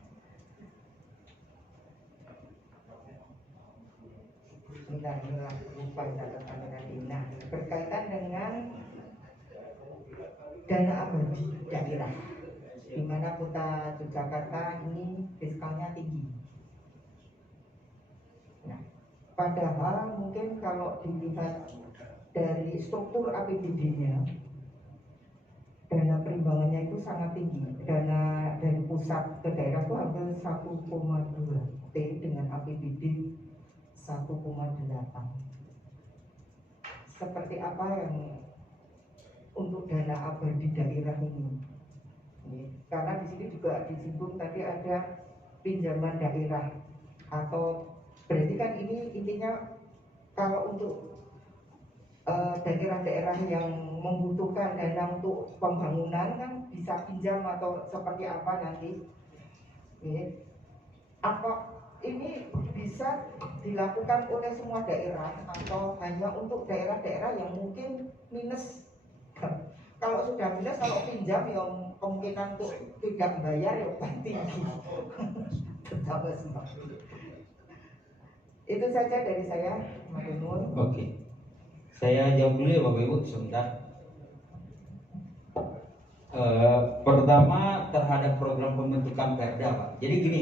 berkaitan dengan dana abadi daerah, di mana kota Yogyakarta ini fiskalnya tinggi. Nah, padahal mungkin kalau dilihat dari struktur APBD-nya, dana perimbangannya itu sangat tinggi. Dana dari pusat ke daerah itu hampir 1,2 T dengan APBD 1,8. Seperti apa yang untuk dana abadi daerah ini? Karena di sini juga disinggung tadi ada pinjaman daerah, atau berarti kan ini intinya kalau untuk daerah-daerah yang membutuhkan dana untuk pembangunan kan bisa pinjam atau seperti apa nanti? Apa ini bisa dilakukan oleh semua daerah atau hanya untuk daerah-daerah yang mungkin minus? Kalau sudah minus, kalau pinjam yang kemungkinan untuk tidak bayar ya tinggi. Itu saja dari saya, Mas Nur. Oke. Saya jawab dulu ya Bapak Ibu sebentar. Pertama terhadap program pembentukan Perda, Pak. Jadi gini,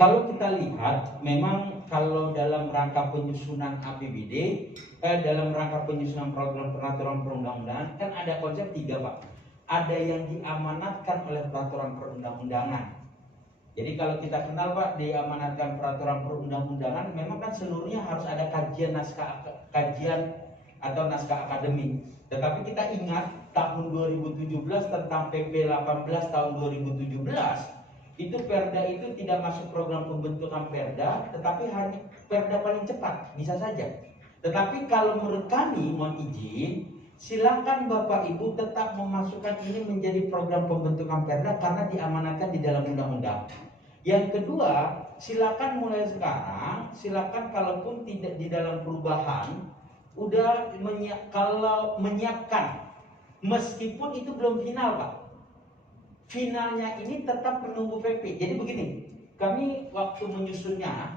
kalau kita lihat memang kalau dalam rangka penyusunan APBD, dalam rangka penyusunan program peraturan perundang-undangan kan ada konsep 3, Pak. Ada yang diamanatkan oleh peraturan perundang-undangan. Jadi kalau kita kenal Pak, diamanatkan peraturan perundang-undangan, memang kan seluruhnya harus ada kajian atau naskah akademik. Tetapi kita ingat tahun 2017 tentang PP 18 tahun 2017, itu Perda itu tidak masuk program pembentukan Perda, tetapi hanya Perda paling cepat, bisa saja. Tetapi kalau menurut kami, mohon izin, silakan Bapak Ibu tetap memasukkan ini menjadi program pembentukan Perda karena diamanatkan di dalam undang-undang. Yang kedua, silakan mulai sekarang, silakan kalaupun tidak di dalam perubahan, udah kalau menyiapkan, meskipun itu belum final Pak. Finalnya ini tetap menunggu PP. Jadi begini, kami waktu menyusunnya,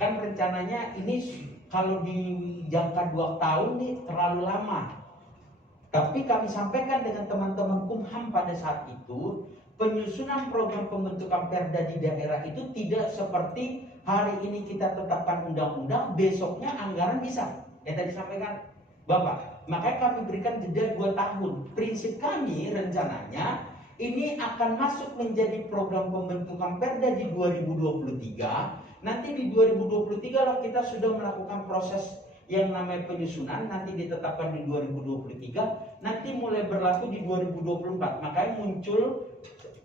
kan rencananya ini kalau di jangka 2 tahun nih terlalu lama. Tapi kami sampaikan dengan teman-teman Kumham pada saat itu, penyusunan program pembentukan Perda di daerah itu tidak seperti hari ini kita tetapkan undang-undang, besoknya anggaran bisa. Yang tadi sampaikan Bapak, makanya kami berikan jeda 2 tahun. Prinsip kami rencananya ini akan masuk menjadi program pembentukan Perda di 2023. Nanti di 2023 lah kita sudah melakukan proses yang namanya penyusunan, nanti ditetapkan di 2023, nanti mulai berlaku di 2024. Makanya muncul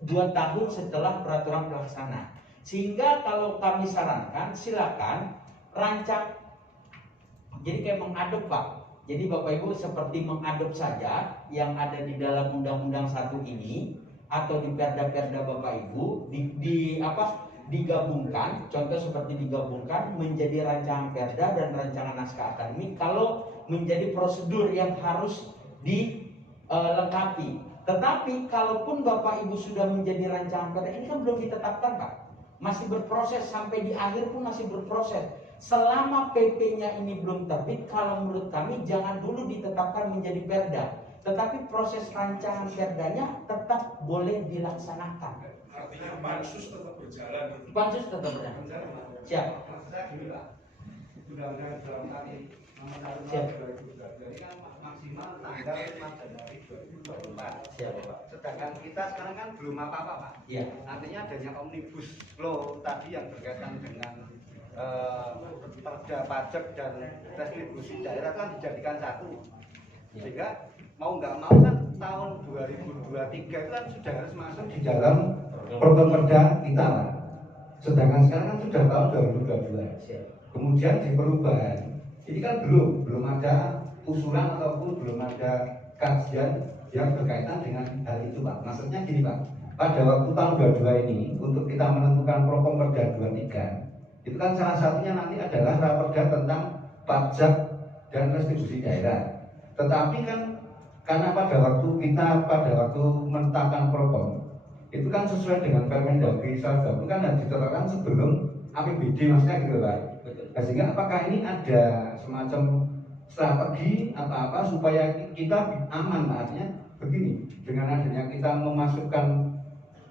2 tahun setelah peraturan pelaksana. Sehingga kalau kami sarankan, silakan rancang. Jadi kayak mengadop Pak. Jadi Bapak Ibu seperti mengadop saja yang ada di dalam Undang-Undang 1 ini atau di Perda-Perda Bapak Ibu digabungkan, contoh seperti digabungkan menjadi rancangan Perda dan rancangan naskah akademik kalau menjadi prosedur yang harus dilengkapi. Tetapi kalaupun Bapak Ibu sudah menjadi rancangan Perda, ini kan belum ditetapkan Pak, masih berproses, sampai di akhir pun masih berproses. Selama PP-nya ini belum terbit, kalau menurut kami jangan dulu ditetapkan menjadi Perda, tetapi proses rancangan Perdanya tetap boleh dilaksanakan. Artinya pansus tetap berjalan. Pansus tetap berjalan. Siap. Undang-undang dalam kali Siap. jadi kan maksimal tanggal 5 Januari 2024. Siap Pak. Sedangkan kita sekarang kan belum apa-apa Pak. Iya. Artinya adanya omnibus law tadi yang berkaitan dengan perda pajak dan retribusi daerah kan dijadikan satu. Sehingga mau nggak mau kan tahun 2023 itu kan sudah harus masuk di dalam program perda kita Pak. Sedangkan sekarang kan sudah tahun 2022. Kemudian di perubahan ini kan belum ada usulan ataupun belum ada kajian yang berkaitan dengan hal itu Pak. Maksudnya gini Pak, pada waktu tahun 22 ini untuk kita menentukan program perda 23, itu kan salah satunya nanti adalah raperda tentang pajak dan retribusi daerah. Tetapi kan karena pada waktu menetapkan program itu kan sesuai dengan Permendagri 120 kan harus ditetapkan sebelum APBD maksudnya gitu Pak. Sehingga apakah ini ada semacam strategi apa supaya kita aman Pak? Artinya begini, dengan adanya kita memasukkan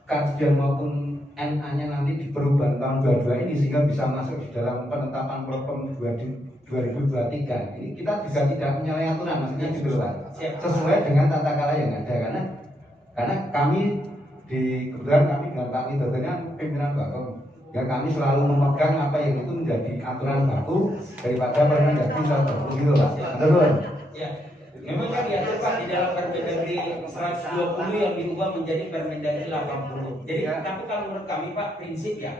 kajian maupun NA-nya nanti di perubahan tahun 22 ini sehingga bisa masuk di dalam penetapan program 2023. Ini kita juga tidak menyalahi aturan maksudnya gitu Pak. Sesuai dengan tata cara yang ada karena kami kebetulan kami dengan Pak Widodonya pimpinan Bakom. Ya kami selalu memegang apa yang itu menjadi aturan baku daripada Permendagri 120 gitu Pak. Betul. Ya. Memang kan diatur Pak di dalam Permendagri 120 yang diubah menjadi Permendagri 80. Jadi tapi kalau menurut kami Pak, prinsip ya,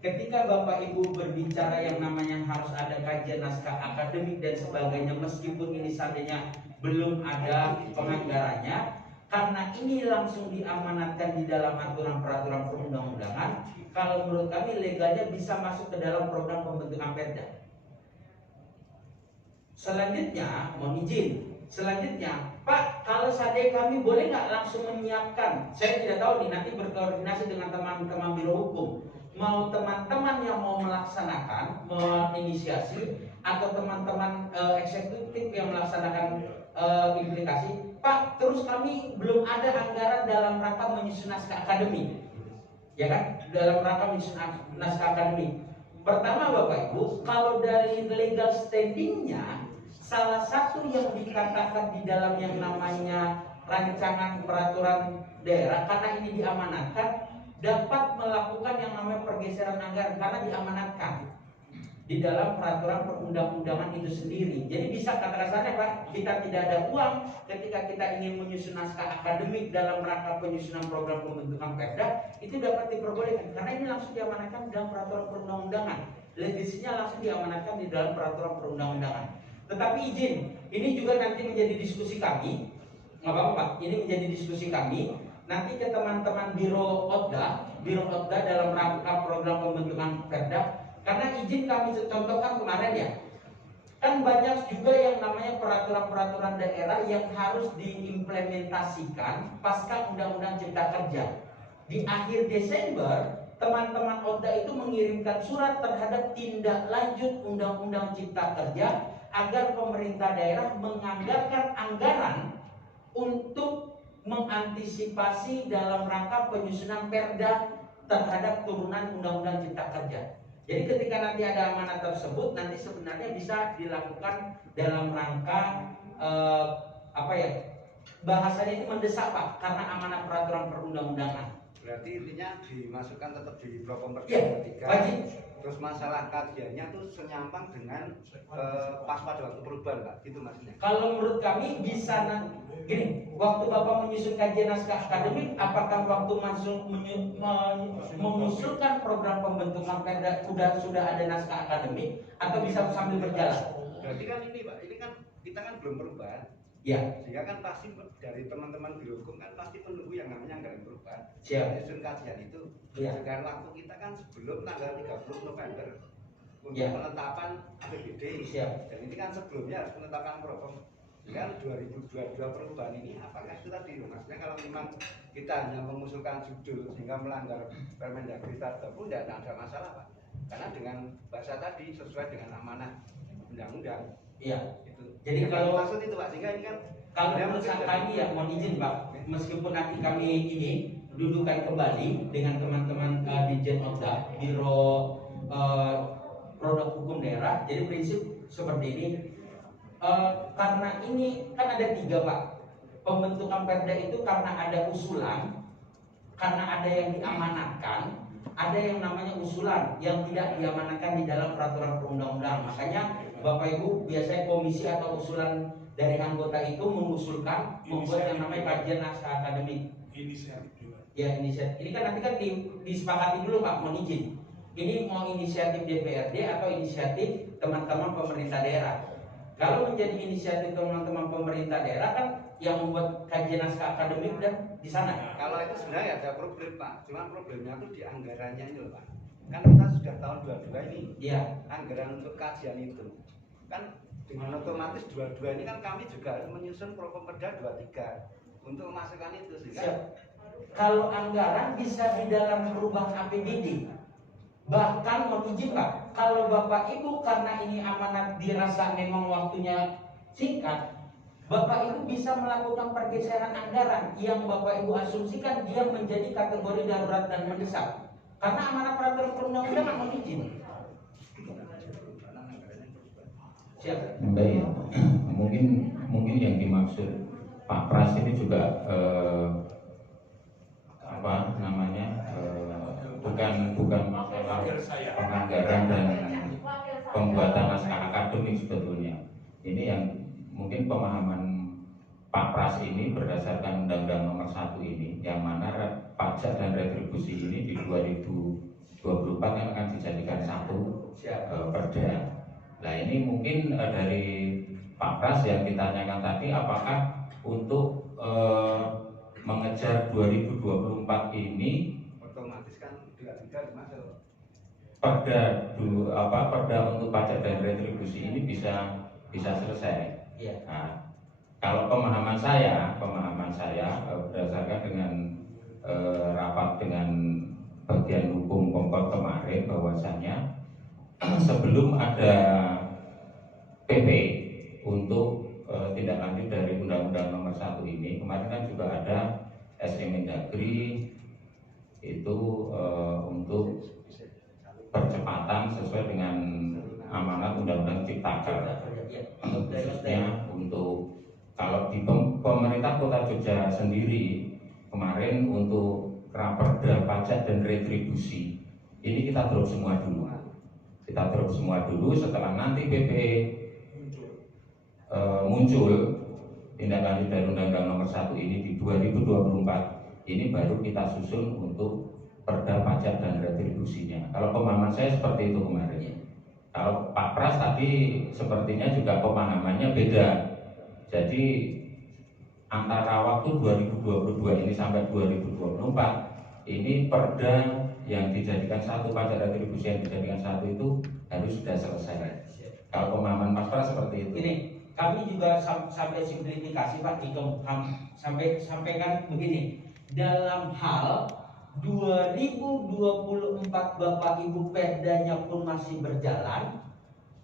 ketika Bapak Ibu berbicara yang namanya harus ada kajian naskah akademik dan sebagainya, meskipun ini seandainya belum ada penganggarannya, karena ini langsung diamanatkan di dalam aturan peraturan perundang-undangan, kalau menurut kami legalnya bisa masuk ke dalam program pembentukan Perda. Selanjutnya, mohon izin, Pak, kalau seandainya kami boleh nggak langsung menyiapkan? Saya tidak tahu nih, nanti berkoordinasi dengan teman-teman Biro Hukum. Mau teman-teman yang mau melaksanakan, menginisiasi, atau teman-teman eksekutif yang melaksanakan implikasi, Pak, terus kami belum ada anggaran dalam rangka menyusun naskah akademik, ya kan? Dalam rangka menyusun naskah akademik. Pertama Bapak Ibu, kalau dari legal standingnya, salah satu yang dikatakan di dalam yang namanya rancangan peraturan daerah, karena ini diamanatkan, dapat melakukan yang namanya pergeseran anggaran karena diamanatkan di dalam peraturan perundang-undangan itu sendiri. Jadi bisa kata kasarnya Pak, kita tidak ada uang ketika kita ingin menyusun naskah akademik dalam rangka penyusunan program pembentukan Perda, itu dapat diperbolehkan karena ini langsung diamanatkan dalam peraturan perundang-undangan. Legisinya langsung diamanatkan di dalam peraturan perundang-undangan. Tetapi izin, ini juga nanti menjadi diskusi kami. Nggak apa-apa Pak, ini menjadi diskusi kami. Nanti ke teman-teman Biro Otda dalam rangka program pembentukan Perda. Karena izin kami contohkan kemarin ya, kan banyak juga yang namanya peraturan-peraturan daerah yang harus diimplementasikan pasca Undang-Undang Cipta Kerja. Di akhir Desember, teman-teman Otda itu mengirimkan surat terhadap tindak lanjut Undang-Undang Cipta Kerja agar pemerintah daerah menganggarkan anggaran untuk mengantisipasi dalam rangka penyusunan Perda terhadap turunan Undang-Undang Cipta Kerja. Jadi ketika nanti ada amanat tersebut, nanti sebenarnya bisa dilakukan dalam rangka bahasanya itu mendesak Pak, karena amanat peraturan perundang-undangan. Berarti intinya dimasukkan tetap di Prokom Perda Iya, 3. wajib. Terus masalah kajiannya tuh senyampang dengan pas pada waktu perubahan Pak, gitu maksudnya. Kalau menurut kami bisa gini, waktu Bapak menyusun kajian naskah akademik, apakah waktu mengusulkan program pembentukan Perda sudah ada naskah akademik atau bisa sambil berjalan? Berarti kan ini Pak, ini kan kita kan belum perubahan. Ya. Sehingga kan pasti dari teman-teman biro hukum kan pasti menunggu yang namanya anggaran perubahan. Siap. Menyusun kajian itu. Ya. Sedangkan waktu kita kan sebelum tanggal 30 November untuk Ya. penetapan APBD. Siap. Dan ini kan sebelumnya harus penetapan Prokom. Kan 2022 perubahan ini apakah itu tadi maksudnya kalau memang kita hanya mengusulkan judul sehingga melanggar Permendagri 30 tidak ada masalah Pak. Karena dengan bahasa tadi sesuai dengan amanah undang-undang. Iya. Itu. Jadi Ya, kalau maksud itu Pak, sehingga ini kan kalau ya, menurut mungkin kami ya mohon izin Pak, meskipun nanti kami ini dudukan kembali dengan teman-teman Dirjen Otda, Biro Produk Hukum Daerah. Jadi prinsip seperti ini. Karena ini kan ada 3 Pak. Pembentukan Perda itu karena ada usulan, karena ada yang diamanatkan, ada yang namanya usulan yang tidak diamanatkan di dalam peraturan perundang-undangan. Makanya Bapak Ibu biasanya komisi atau usulan dari anggota itu mengusulkan membuat yang namanya kajian naskah akademik. Inisiatif juga. Ya inisiatif. Ini kan nanti kan disepakati dulu Pak, mohon izin. Ini mau inisiatif DPRD atau inisiatif teman-teman pemerintah daerah. Kalau menjadi inisiatif teman-teman pemerintah daerah kan yang membuat kajian naskah akademik dan di sana. kalau itu sebenarnya ada problem Pak. Cuma problemnya tuh di anggarannya ini loh Pak. Kan kita sudah tahun 22 ini. Iya. Anggaran untuk kajian itu. Kan dengan otomatis 22 ini kan kami juga harus menyusun Prokom Perda 23 untuk memasukkan itu sehingga Siap. Kalau anggaran bisa di dalam perubahan APBD. Bahkan mohon izin Pak, kalau Bapak Ibu karena ini amanat dirasa memang waktunya singkat, Bapak Ibu bisa melakukan pergeseran anggaran yang Bapak Ibu asumsikan dia menjadi kategori darurat dan mendesak. Karena amanat peraturan perundang-undangan mohon izin. Siap. Baik, mungkin yang dimaksud Pak Pras ini juga bukan masalah penganggaran dan pembuatan naskah akademik sebetulnya. Ini yang mungkin pemahaman Pak Pras ini berdasarkan Undang-Undang Nomor 1 ini, yang mana pajak dan retribusi ini di 2024 kan akan dijadikan satu perda. Nah ini mungkin dari Pak Pras yang ditanyakan tadi, apakah untuk mengejar 2024 ini otomatis kan tidak masuk. Perda untuk pajak dan retribusi ini bisa selesai. Iya. Nah, kalau pemahaman saya berdasarkan dengan rapat dengan bagian hukum Pemkot kemarin, bahwasanya sebelum ada PP untuk tindak lanjut dari Undang-Undang Nomor 1 ini, kemarin kan juga ada SE Mendagri itu untuk percepatan sesuai dengan amanat Undang-Undang Cipta Kerja, khususnya untuk kalau di pemerintah Kota Jogja sendiri kemarin untuk Perda pajak dan retribusi ini kita drop semua dulu. Kita drop semua dulu. Setelah nanti PP muncul tindak lanjut dari Undang-Undang Nomor 1 ini di 2024, ini baru kita susun untuk perda pajak dan retribusinya. Kalau pemahaman saya seperti itu kemarin ya. Kalau Pak Pras tadi sepertinya juga pemahamannya beda. Jadi antara waktu 2022 ini sampai 2024 ini perda yang dijadikan satu, pajak retribusi yang dijadikan satu itu harus sudah selesai. Kalau pemahaman Mas Pras seperti itu. Ini kami juga sampai simplifikasi Pak, sampaikan begini. Dalam hal 2024 Bapak Ibu perdanya pun masih berjalan,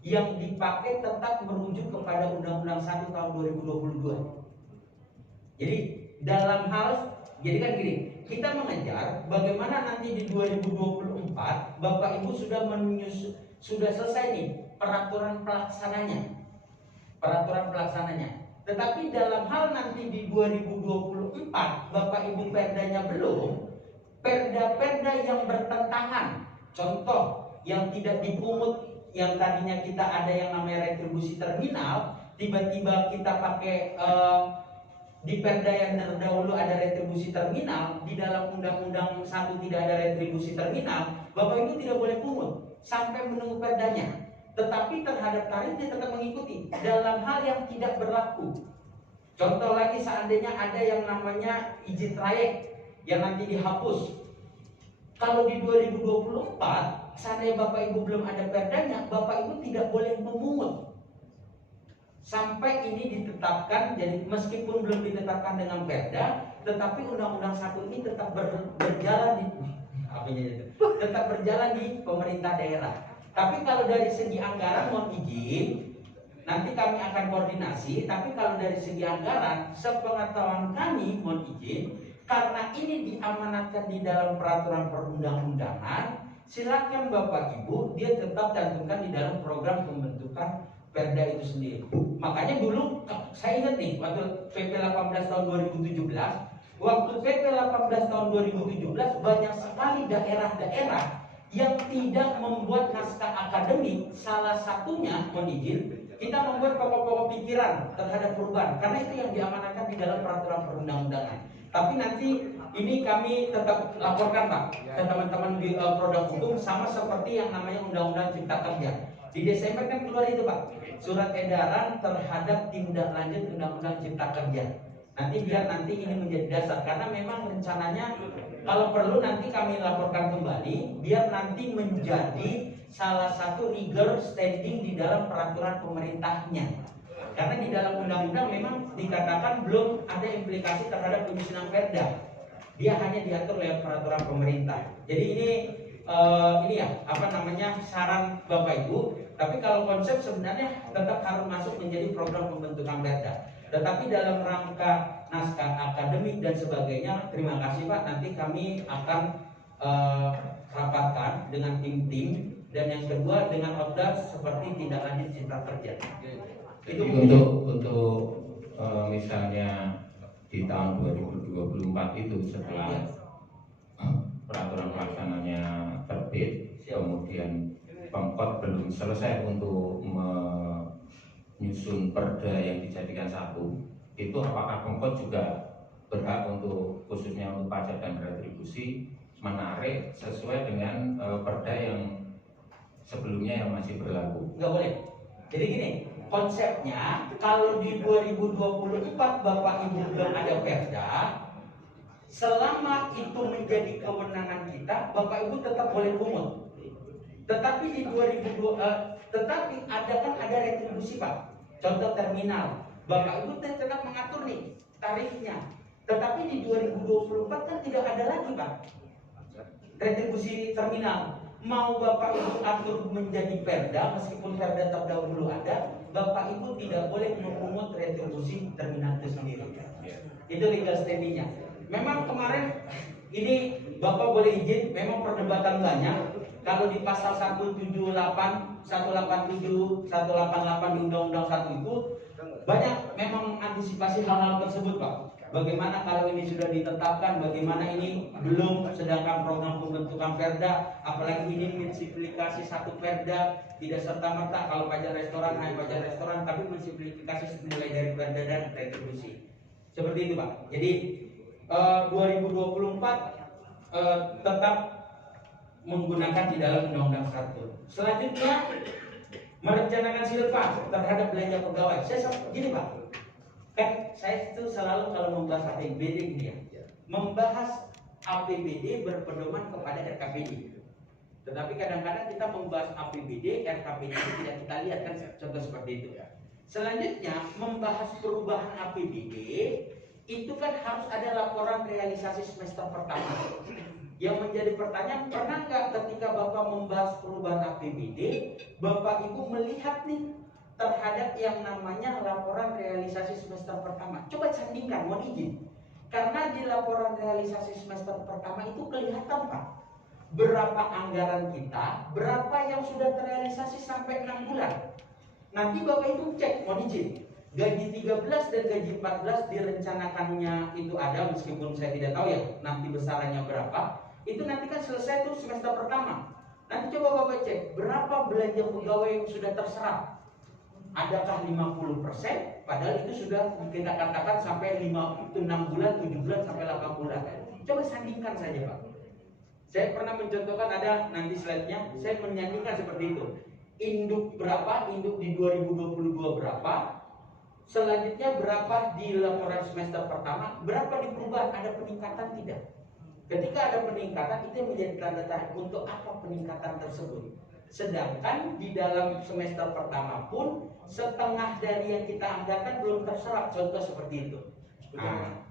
yang dipakai tetap merujuk kepada Undang-Undang 1 tahun 2022. Jadi dalam hal, jadi kan gini, kita mengejar bagaimana nanti di 2024 Bapak Ibu sudah selesai nih peraturan pelaksananya. Tetapi dalam hal nanti di 2024 Bapak Ibu perdanya belum, perda-perda yang bertentangan, contoh yang tidak dipungut, yang tadinya kita ada yang namanya retribusi terminal, tiba-tiba kita pakai di perda yang terdahulu ada retribusi terminal, di dalam Undang-Undang 1 tidak ada retribusi terminal, Bapak Ibu tidak boleh pungut sampai menunggu perdanya. Tetapi terhadap tarifnya tetap mengikuti dalam hal yang tidak berlaku. Contoh lagi, seandainya ada yang namanya izin trayek yang nanti dihapus. Kalau di 2024 seandainya Bapak Ibu belum ada perdanya, Bapak Ibu tidak boleh memungut sampai ini ditetapkan. Jadi meskipun belum ditetapkan dengan perda, tetapi Undang-Undang 1 ini tetap berjalan di pemerintah daerah. Tapi kalau dari segi anggaran, mohon izin, nanti kami akan koordinasi. Tapi kalau dari segi anggaran, sepengetahuan kami, mohon izin, karena ini diamanatkan di dalam peraturan perundang-undangan, silakan Bapak Ibu dia tetap cantumkan di dalam program pembentukan perda itu sendiri. Makanya dulu saya ingat nih, waktu PP 18 tahun 2017, waktu PP 18 tahun 2017 banyak sekali daerah-daerah yang tidak membuat naskah akademik. Salah satunya, mohon izin, kita membuat pokok-pokok pikiran terhadap perubahan, karena itu yang diamanatkan di dalam peraturan perundang-undangan. Tapi nanti ini kami tetap laporkan Pak ke teman-teman di produk hukum, sama seperti yang namanya Undang-Undang Cipta Kerja. Di Desember kan keluar itu Pak, surat edaran terhadap tindak lanjut Undang-Undang Cipta Kerja. Nanti biar nanti ini menjadi dasar, karena memang rencananya kalau perlu nanti kami laporkan kembali, biar nanti menjadi salah satu legal standing di dalam peraturan pemerintahnya. Karena di dalam undang-undang memang dikatakan belum ada implikasi terhadap penyusunan perda. Dia hanya diatur oleh peraturan pemerintah. Jadi ini ya saran Bapak Ibu. Tapi kalau konsep sebenarnya tetap harus masuk menjadi program pembentukan perda. Tetapi dalam rangka naskah akademik dan sebagainya, terima kasih Pak. Nanti kami akan rapatkan dengan tim-tim, dan yang kedua dengan order seperti tindak lanjut Cipta Kerja. Jadi untuk misalnya di tahun 2024 itu setelah peraturan pelaksananya terbit, kemudian Pemkot belum selesai untuk menyusun perda yang dijadikan satu, itu apakah Pemkot juga berhak untuk khususnya untuk pajak dan retribusi menarik sesuai dengan perda yang sebelumnya yang masih berlaku? Nggak boleh. Jadi gini, konsepnya kalau di 2024 Bapak Ibu belum ada perda, selama itu menjadi kewenangan kita, Bapak Ibu tetap boleh pungut. Tetapi di 2020, tetapi ada retribusi Pak. Contoh terminal, Bapak Ibu tetap mengatur nih tarifnya. Tetapi di 2024 kan tidak ada lagi Pak retribusi terminal. Mau Bapak Ibu atur menjadi perda, meskipun perda terdahulu ada, Bapak Ibu tidak boleh memungut retribusi terminal itu sendiri. Itu legal standingnya. Memang kemarin ini Bapak boleh izin, memang perdebatan banyak. Kalau di pasal 178, 187, 188 di Undang-Undang 1 itu banyak memang antisipasi hal-hal tersebut Pak. Bagaimana kalau ini sudah ditetapkan, bagaimana ini belum, sedangkan program pembentukan perda, apalagi ini mensimplifikasi satu perda, tidak serta-merta kalau pajak restoran hanya pajak restoran, tapi mensimplifikasi mulai dari perda dan retribusi. Seperti itu Pak. Jadi 2024 tetap menggunakan di dalam Undang-Undang 1. Selanjutnya merencanakan silpa terhadap belanja pegawai. Saya gini Pak, kan saya itu selalu kalau membahas APBD gini ya, membahas APBD berpedoman kepada RKPD. Tetapi kadang-kadang kita membahas APBD, RKPD tidak kita lihat kan contoh seperti itu. Selanjutnya membahas perubahan APBD itu kan harus ada laporan realisasi semester pertama. Yang menjadi pertanyaan, pernah nggak ketika Bapak membahas perubahan APBD, Bapak Ibu melihat nih terhadap yang namanya laporan realisasi semester pertama? Coba sandingkan, mohon izin. Karena di laporan realisasi semester pertama itu kelihatan Pak, berapa anggaran kita, berapa yang sudah terrealisasi sampai 6 bulan. Nanti Bapak Ibu cek, mohon izin. Gaji 13 dan gaji 14 direncanakannya itu ada, meskipun saya tidak tahu ya nanti besarannya berapa. Itu nanti kan selesai tuh semester pertama. Nanti coba Bapak cek berapa belanja pegawai yang sudah terserap. Adakah 50%? Padahal itu sudah kita katakan sampai 6 bulan, 7 bulan, sampai 8 bulan. Coba sandingkan saja Pak. Saya pernah mencontohkan, ada nanti slide-nya, saya menyandingkan seperti itu. Induk berapa, induk di 2022 berapa, selanjutnya berapa di laporan semester pertama, berapa di perubahan, ada peningkatan tidak? Ketika ada peningkatan, itu yang menjadi tanda tanya untuk apa peningkatan tersebut. Sedangkan di dalam semester pertama pun setengah dari yang kita anggarkan belum terserap, contoh seperti itu. Silakan.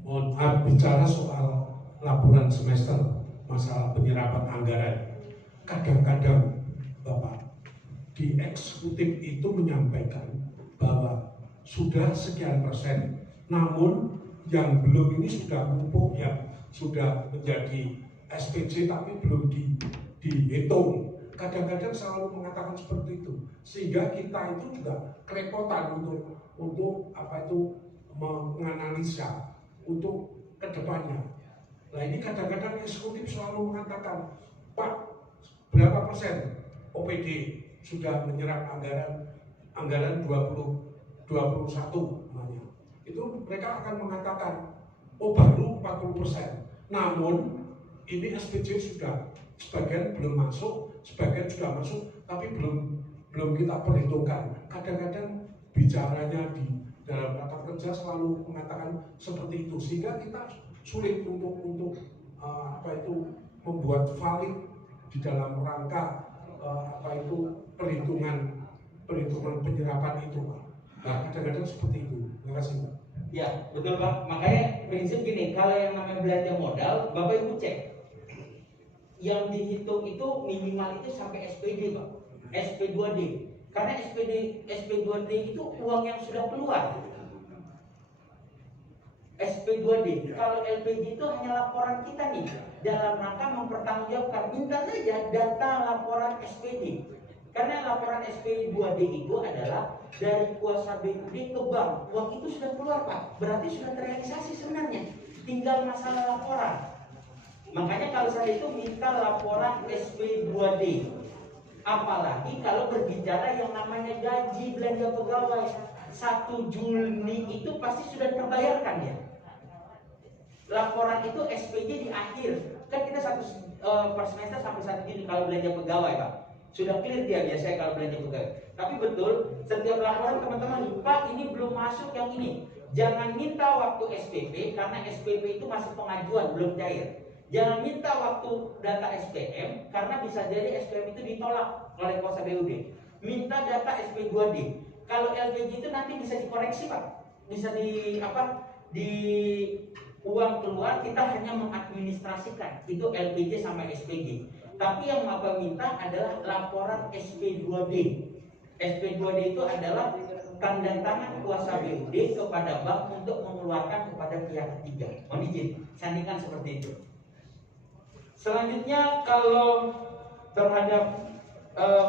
Mohon maaf, bicara soal laporan semester masalah penyerapan anggaran. Kadang-kadang Bapak di eksekutif itu menyampaikan bahwa sudah sekian persen, namun yang belum ini sudah mumpuk, yang sudah menjadi SPJ tapi belum dihitung. Kadang-kadang selalu mengatakan seperti itu, sehingga kita itu juga kerepotan untuk apa itu menganalisa untuk kedepannya. Nah ini kadang-kadang eksekutif selalu mengatakan, Pak, berapa persen OPD sudah menyerap anggaran 2021 namanya. Itu mereka akan mengatakan, oh baru 40%. Namun ini SPJ sudah sebagian belum masuk, sebagian sudah masuk, tapi belum kita perhitungkan. Kadang-kadang bicaranya di dalam rapat kerja selalu mengatakan seperti itu, sehingga kita sulit untuk membuat valid di dalam rangka perhitungan penyerapan itu, Pak. Nah, kadang-kadang seperti itu. Terima kasih, Pak. Ya, betul Pak. Makanya prinsip gini, kalau yang namanya belanja modal, Bapak Ibu cek. Yang dihitung itu minimal itu sampai SPD, Pak. SP2D. Karena SP2D itu uang yang sudah keluar. SP2D. Kalau LPG itu hanya laporan kita nih dalam rangka mempertanggungjawabkan. Minta saja data laporan SPD. Karena laporan SP2D itu adalah dari kuasa BUD ke bank. Uang itu sudah keluar Pak. Berarti sudah terrealisasi sebenarnya. Tinggal masalah laporan. Makanya kalau saya itu minta laporan SP2D. Apalagi kalau berbicara yang namanya gaji belanja pegawai 1 Juni itu pasti sudah terbayarkan ya. Laporan itu SPJ di akhir. Kan kita per semester sampai 1 Juni kalau belanja pegawai Pak. Sudah clear dia biasanya kalau belanja pegawai. Tapi betul setiap laporan teman-teman, Pak ini belum masuk yang ini. Jangan minta waktu SPP karena SPP itu masih pengajuan belum cair. Jangan minta waktu data SPM karena bisa jadi SPM itu ditolak oleh kuasa BUD. Minta data SP2D. Kalau LPG itu nanti bisa dikoreksi Pak. Bisa di uang keluar kita hanya mengadministrasikan. Itu LPG sama SPG. Tapi yang Bapak minta adalah laporan SP2D. SP2D itu adalah tanda tangan kuasa BUD kepada bank untuk mengeluarkan kepada pihak ketiga. Mohon izin, sandingkan seperti itu. Selanjutnya kalau terhadap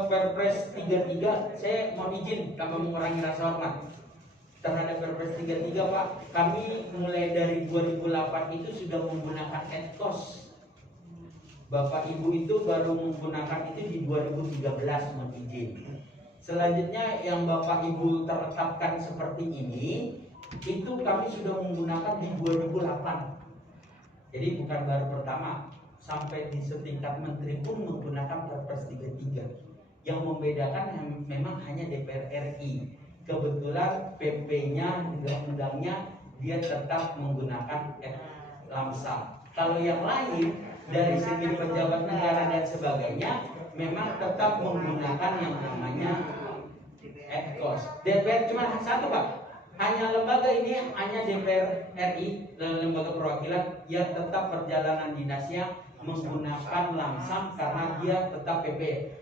Perpres 33, saya mohon izin tanpa mengurangi rasa hormat. terhadap Perpres 33 Pak, kami mulai dari 2008 itu sudah menggunakan etkos. Bapak Ibu itu baru menggunakan itu di 2013 mohon izin. Selanjutnya yang Bapak Ibu tetapkan seperti ini itu kami sudah menggunakan di 2008. Jadi bukan baru pertama, sampai di setingkat menteri pun menggunakan Perpres 33. Yang membedakan memang hanya DPR RI. Kebetulan PP-nya, undang-undangnya dia tetap menggunakan lamsam. Kalau yang lain dari segi pejabat negara dan sebagainya memang tetap menggunakan yang namanya etkos. DPR cuma satu Pak, hanya lembaga ini hanya DPR RI, lembaga perwakilan yang tetap perjalanan dinasnya menggunakan lamsam karena dia tetap PP.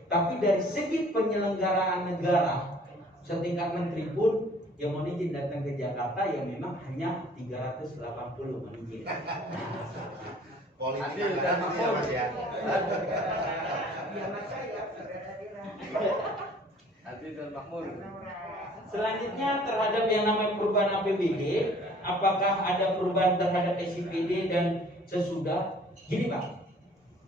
Tapi dari segi penyelenggaraan negara setingkat menteri pun yang mohon izin datang ke Jakarta ya memang hanya 380 mohon izin. Politik anggaran ini ya Mas ya. Adil dan makmur. Selanjutnya terhadap yang namanya perubahan APBD, apakah ada perubahan terhadap SIPD dan sesudah? Gini Pak,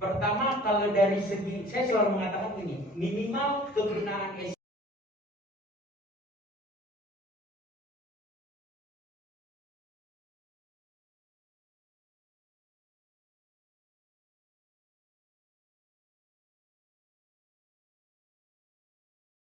pertama kalau dari segi, saya selalu mengatakan gini, minimal kegunaan